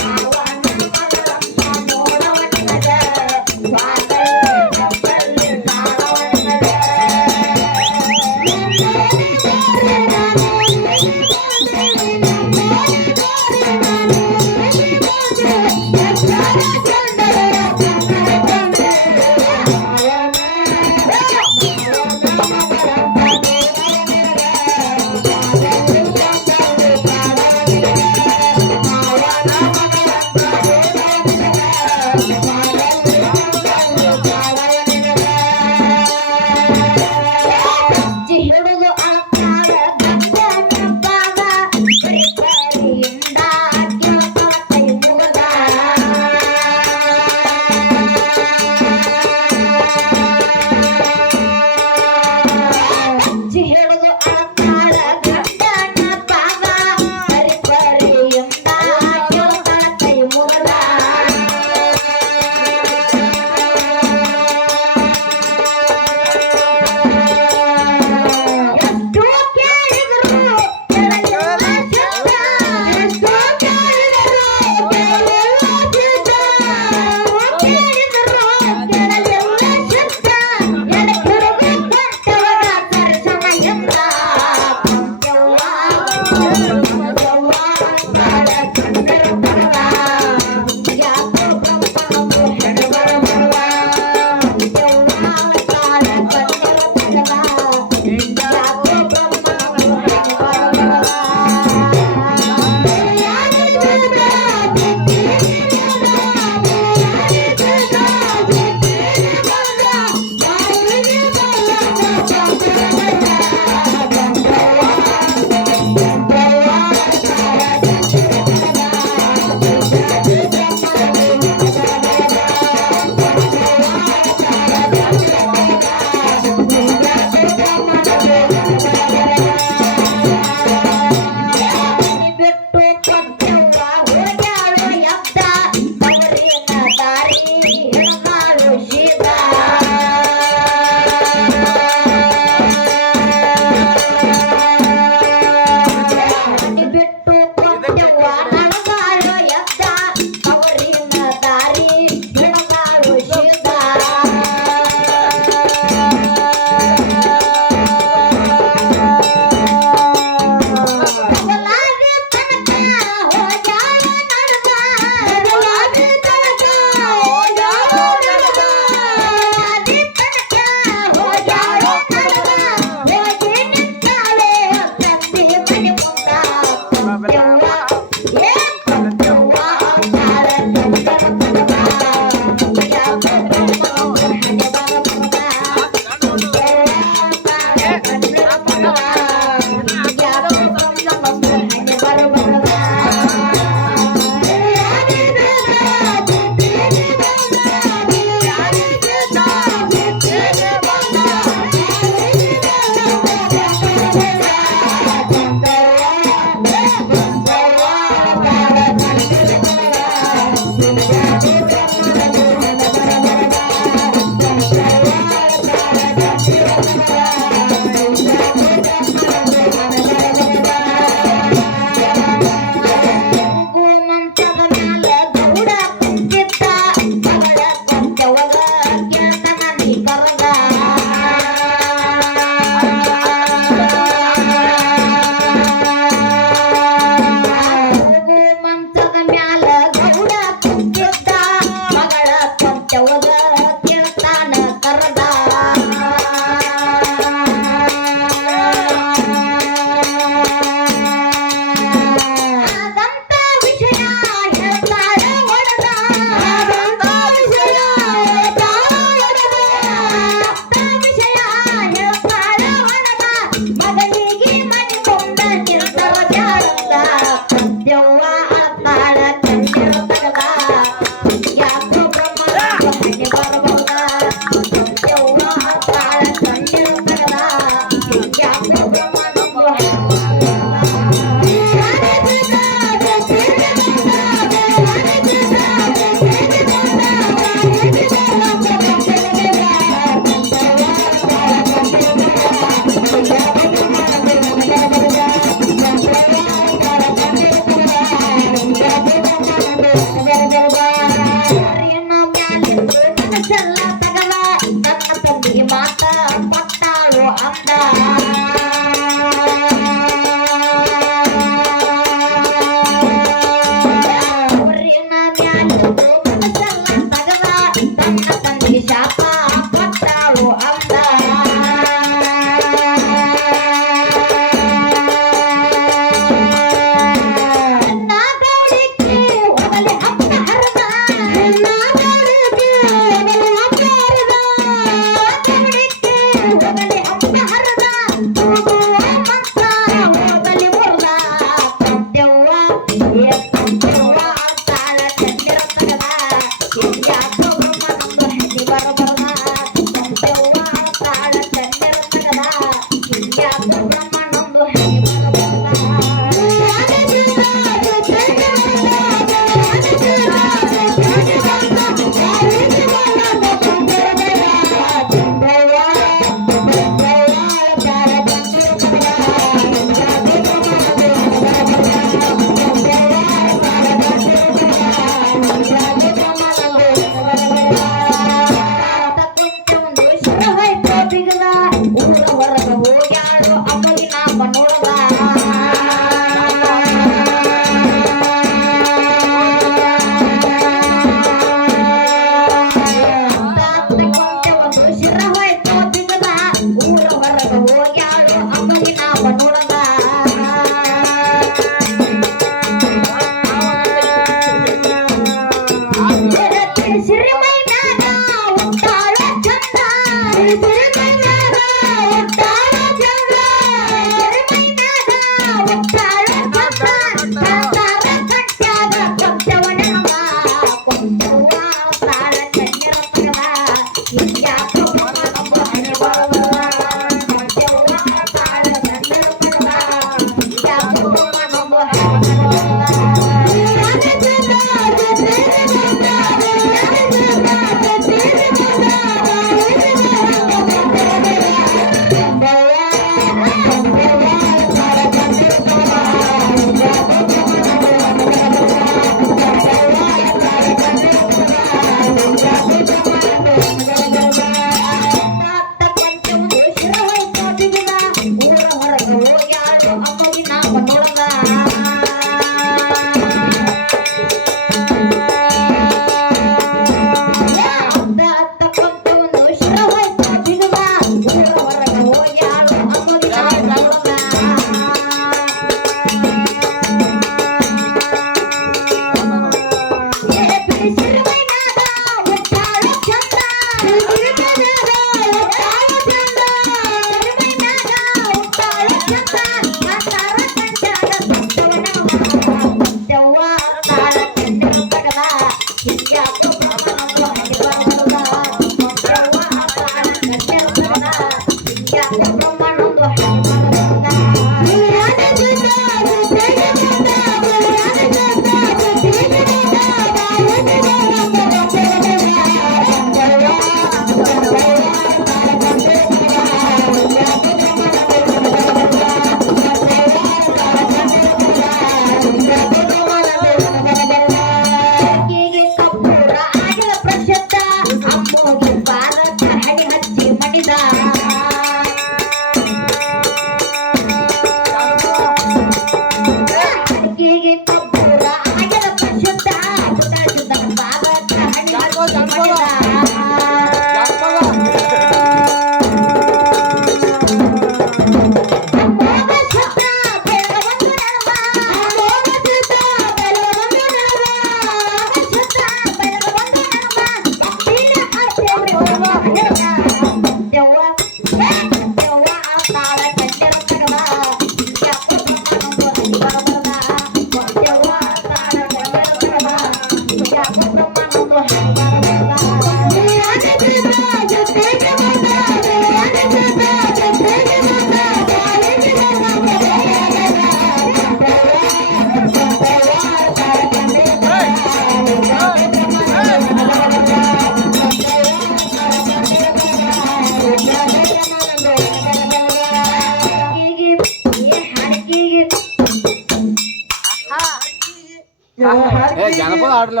ಜನಪದ ಆಡ್ಲ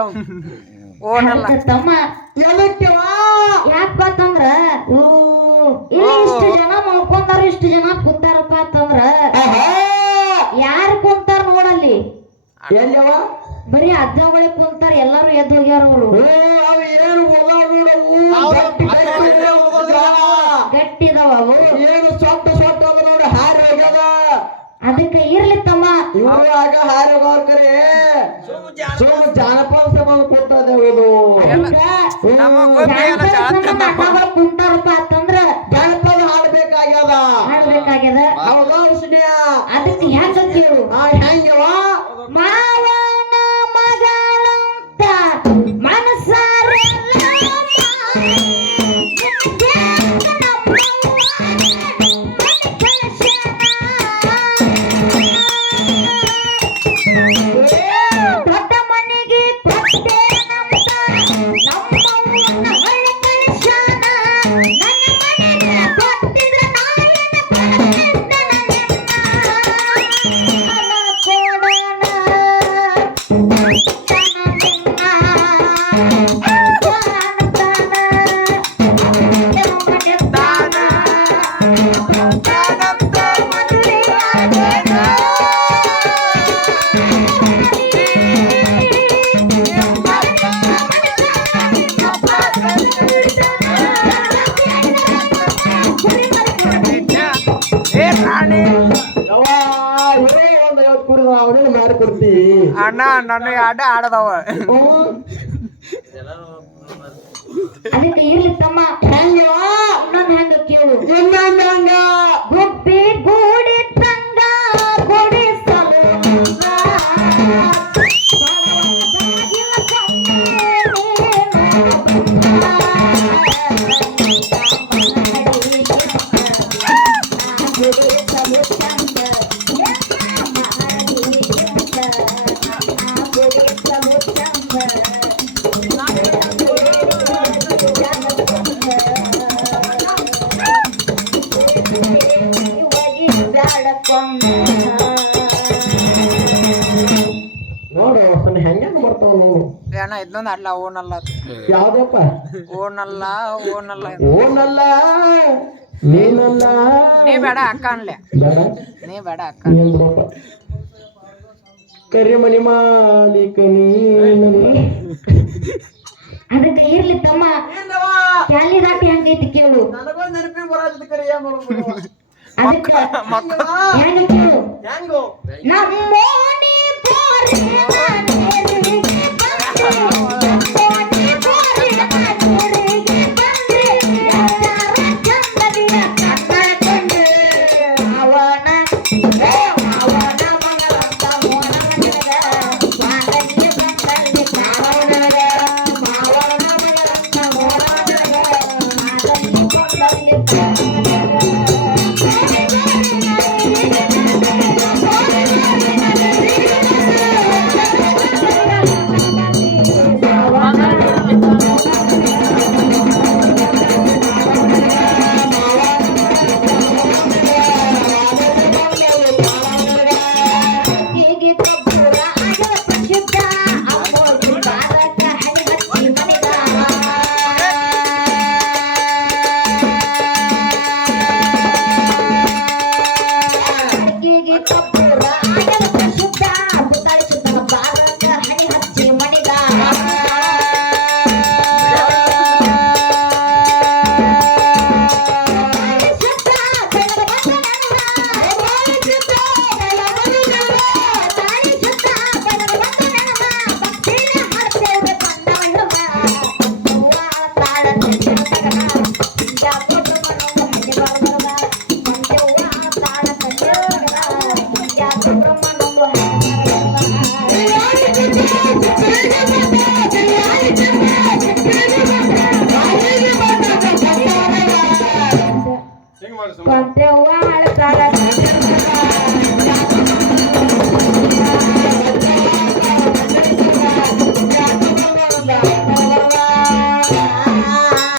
ಓನಲ್ಲ ಅದಕ್ಕ ತಮ್ಮ ಎದಕ್ಕೆವಾ ಯಾಕ ಅಂತಂದ್ರ ಇಲ್ಲಿ ಇಷ್ಟು ಜನ ಮಲ್ಕೊಂಡಾರ ಇಷ್ಟು ಜನ ಕುಂತಾರಪ್ಪ ಅಂತಂದ್ರ ಯಾರು ಕುಂತಾರ ನೋಡಲ್ಲಿ ಎಲ್ಲಿಯವ ಬರೀ ಅಜ್ಜಗಳೇ ಕುಂತಾರ ಎಲ್ಲಾರು ಎದ್ದು ಹೋಗ್ಯಾರ ಅವರು ಅವ ಏನು ಹೊಲ ನೋಡವು ಗಟ್ಟಿದವ ಅವು ಏನು ಸೊಟ್ಟ ಸೊಟ್ಟ ಅದ ನೋಡಿ ಹಾರಿ ಹೋಗ್ಯದ ಅದಕ್ಕೆ ಇರ್ಲಿ ತಮ್ಮ ಇವ್ರು ಆಗ ಹಾರಿ ಹೋಗೋರ್ ಕರೆ ಸುಮ್ಮ ಜಾನಪದ ಸಂಬಂಧ ಕೊಟ್ಟದೆ ಇದು ನಮ್ಮ ಗೊತ್ತಿಲ್ಲ ಅಣ್ಣಗಳು ಕುಂತಾರಪ್ಪ ಅಂತಂದ್ರ ಜಾನಪದ ಹಾಡ್ಬೇಕಾಗ್ಯದ ಮಾಡ್ಬೇಕಾಗ್ಯದ ಹೌದಾ ವಿಷ್ಣುಯ ಅದಕ್ಕೆ ಹೆಂಗ ಕೇಳು ಹೆಂಗವ ಮಾವನ ಮಗಳಂತ ಮನಸಾರೆಲ್ಲ ದೊಡ್ಡ ಮನೆಗೆ ಕೊಟ್ಟೇನಂತ ನಮ್ಮವ್ವನ ಹಳ್ಳಿ ಕಳಿಸ್ಯಾನ. ನನ್ನ ಮನೆಗೆ ಕೊಟ್ಟಿದ್ರೆ ನಾವೇನ ಕೊಡ್ತಿದ್ದನ ನಿನ್ನ. ಹಣ ಕೊಡೋಣ ತನ ನಿನ್ನ. ಅವನೇನು ಮಾಡಿ ಕೊಡ್ತಿ ಅಣ್ಣ ನನ್ನ ಅಡ್ಡ ಆಡದವ ಅದಕ್ಕೆ ಇರ್ಲಿ ತಮ್ಮ ಹೆಂಗವ ಇನ್ನೊಂದು ಹೆಂಗ ಕೇಳು ಇನ್ನೊಂದು ಹಂಗ ಗುಬ್ಬಿ ಗೂಡಿ ತಂಗ ಗುಡಿಸಲು ನೋಡು ಸಣ್ಣ ಹೆಂಗ ಬರ್ತಾವ ನೋಡು ಅಣ್ಣ ಇದೊಂದು ಆಡ್ಲ ಓನಲ್ಲ ಯಾವ್ದಪ್ಪ ಓನಲ್ಲ ಓನಲ್ಲ ಓನಲ್ಲ ನೀನಲ್ಲ ನೀ ಬೇಡ ಅಕ್ಕ ಅನ್ಲೆ ಬೇಡ ನೀ ಬೇಡ ಅಕ್ಕ ನೀನ್ ಬಿಡಪ್ಪ ಕರಿಮಣಿ ಮಾಲೀಕ ನೀನು ಅದಕ್ಕೆ ಇರ್ಲಿ ತಮ್ಮ ಕ್ಯಾಲಿ ದಾಟಿ ಹಂಗೈತಿ ಕೇಳು ನನಗೊಂದು ನೆನಪಿಗೆ ಬರಾಜ್ ಕರಿ ಏನ್ ಮಾಡೋದು ಅದಕ್ಕೆ ಹೆಂಗ ಕೇಳು ನಮ್ಮೋನಿ ಬೋರಿ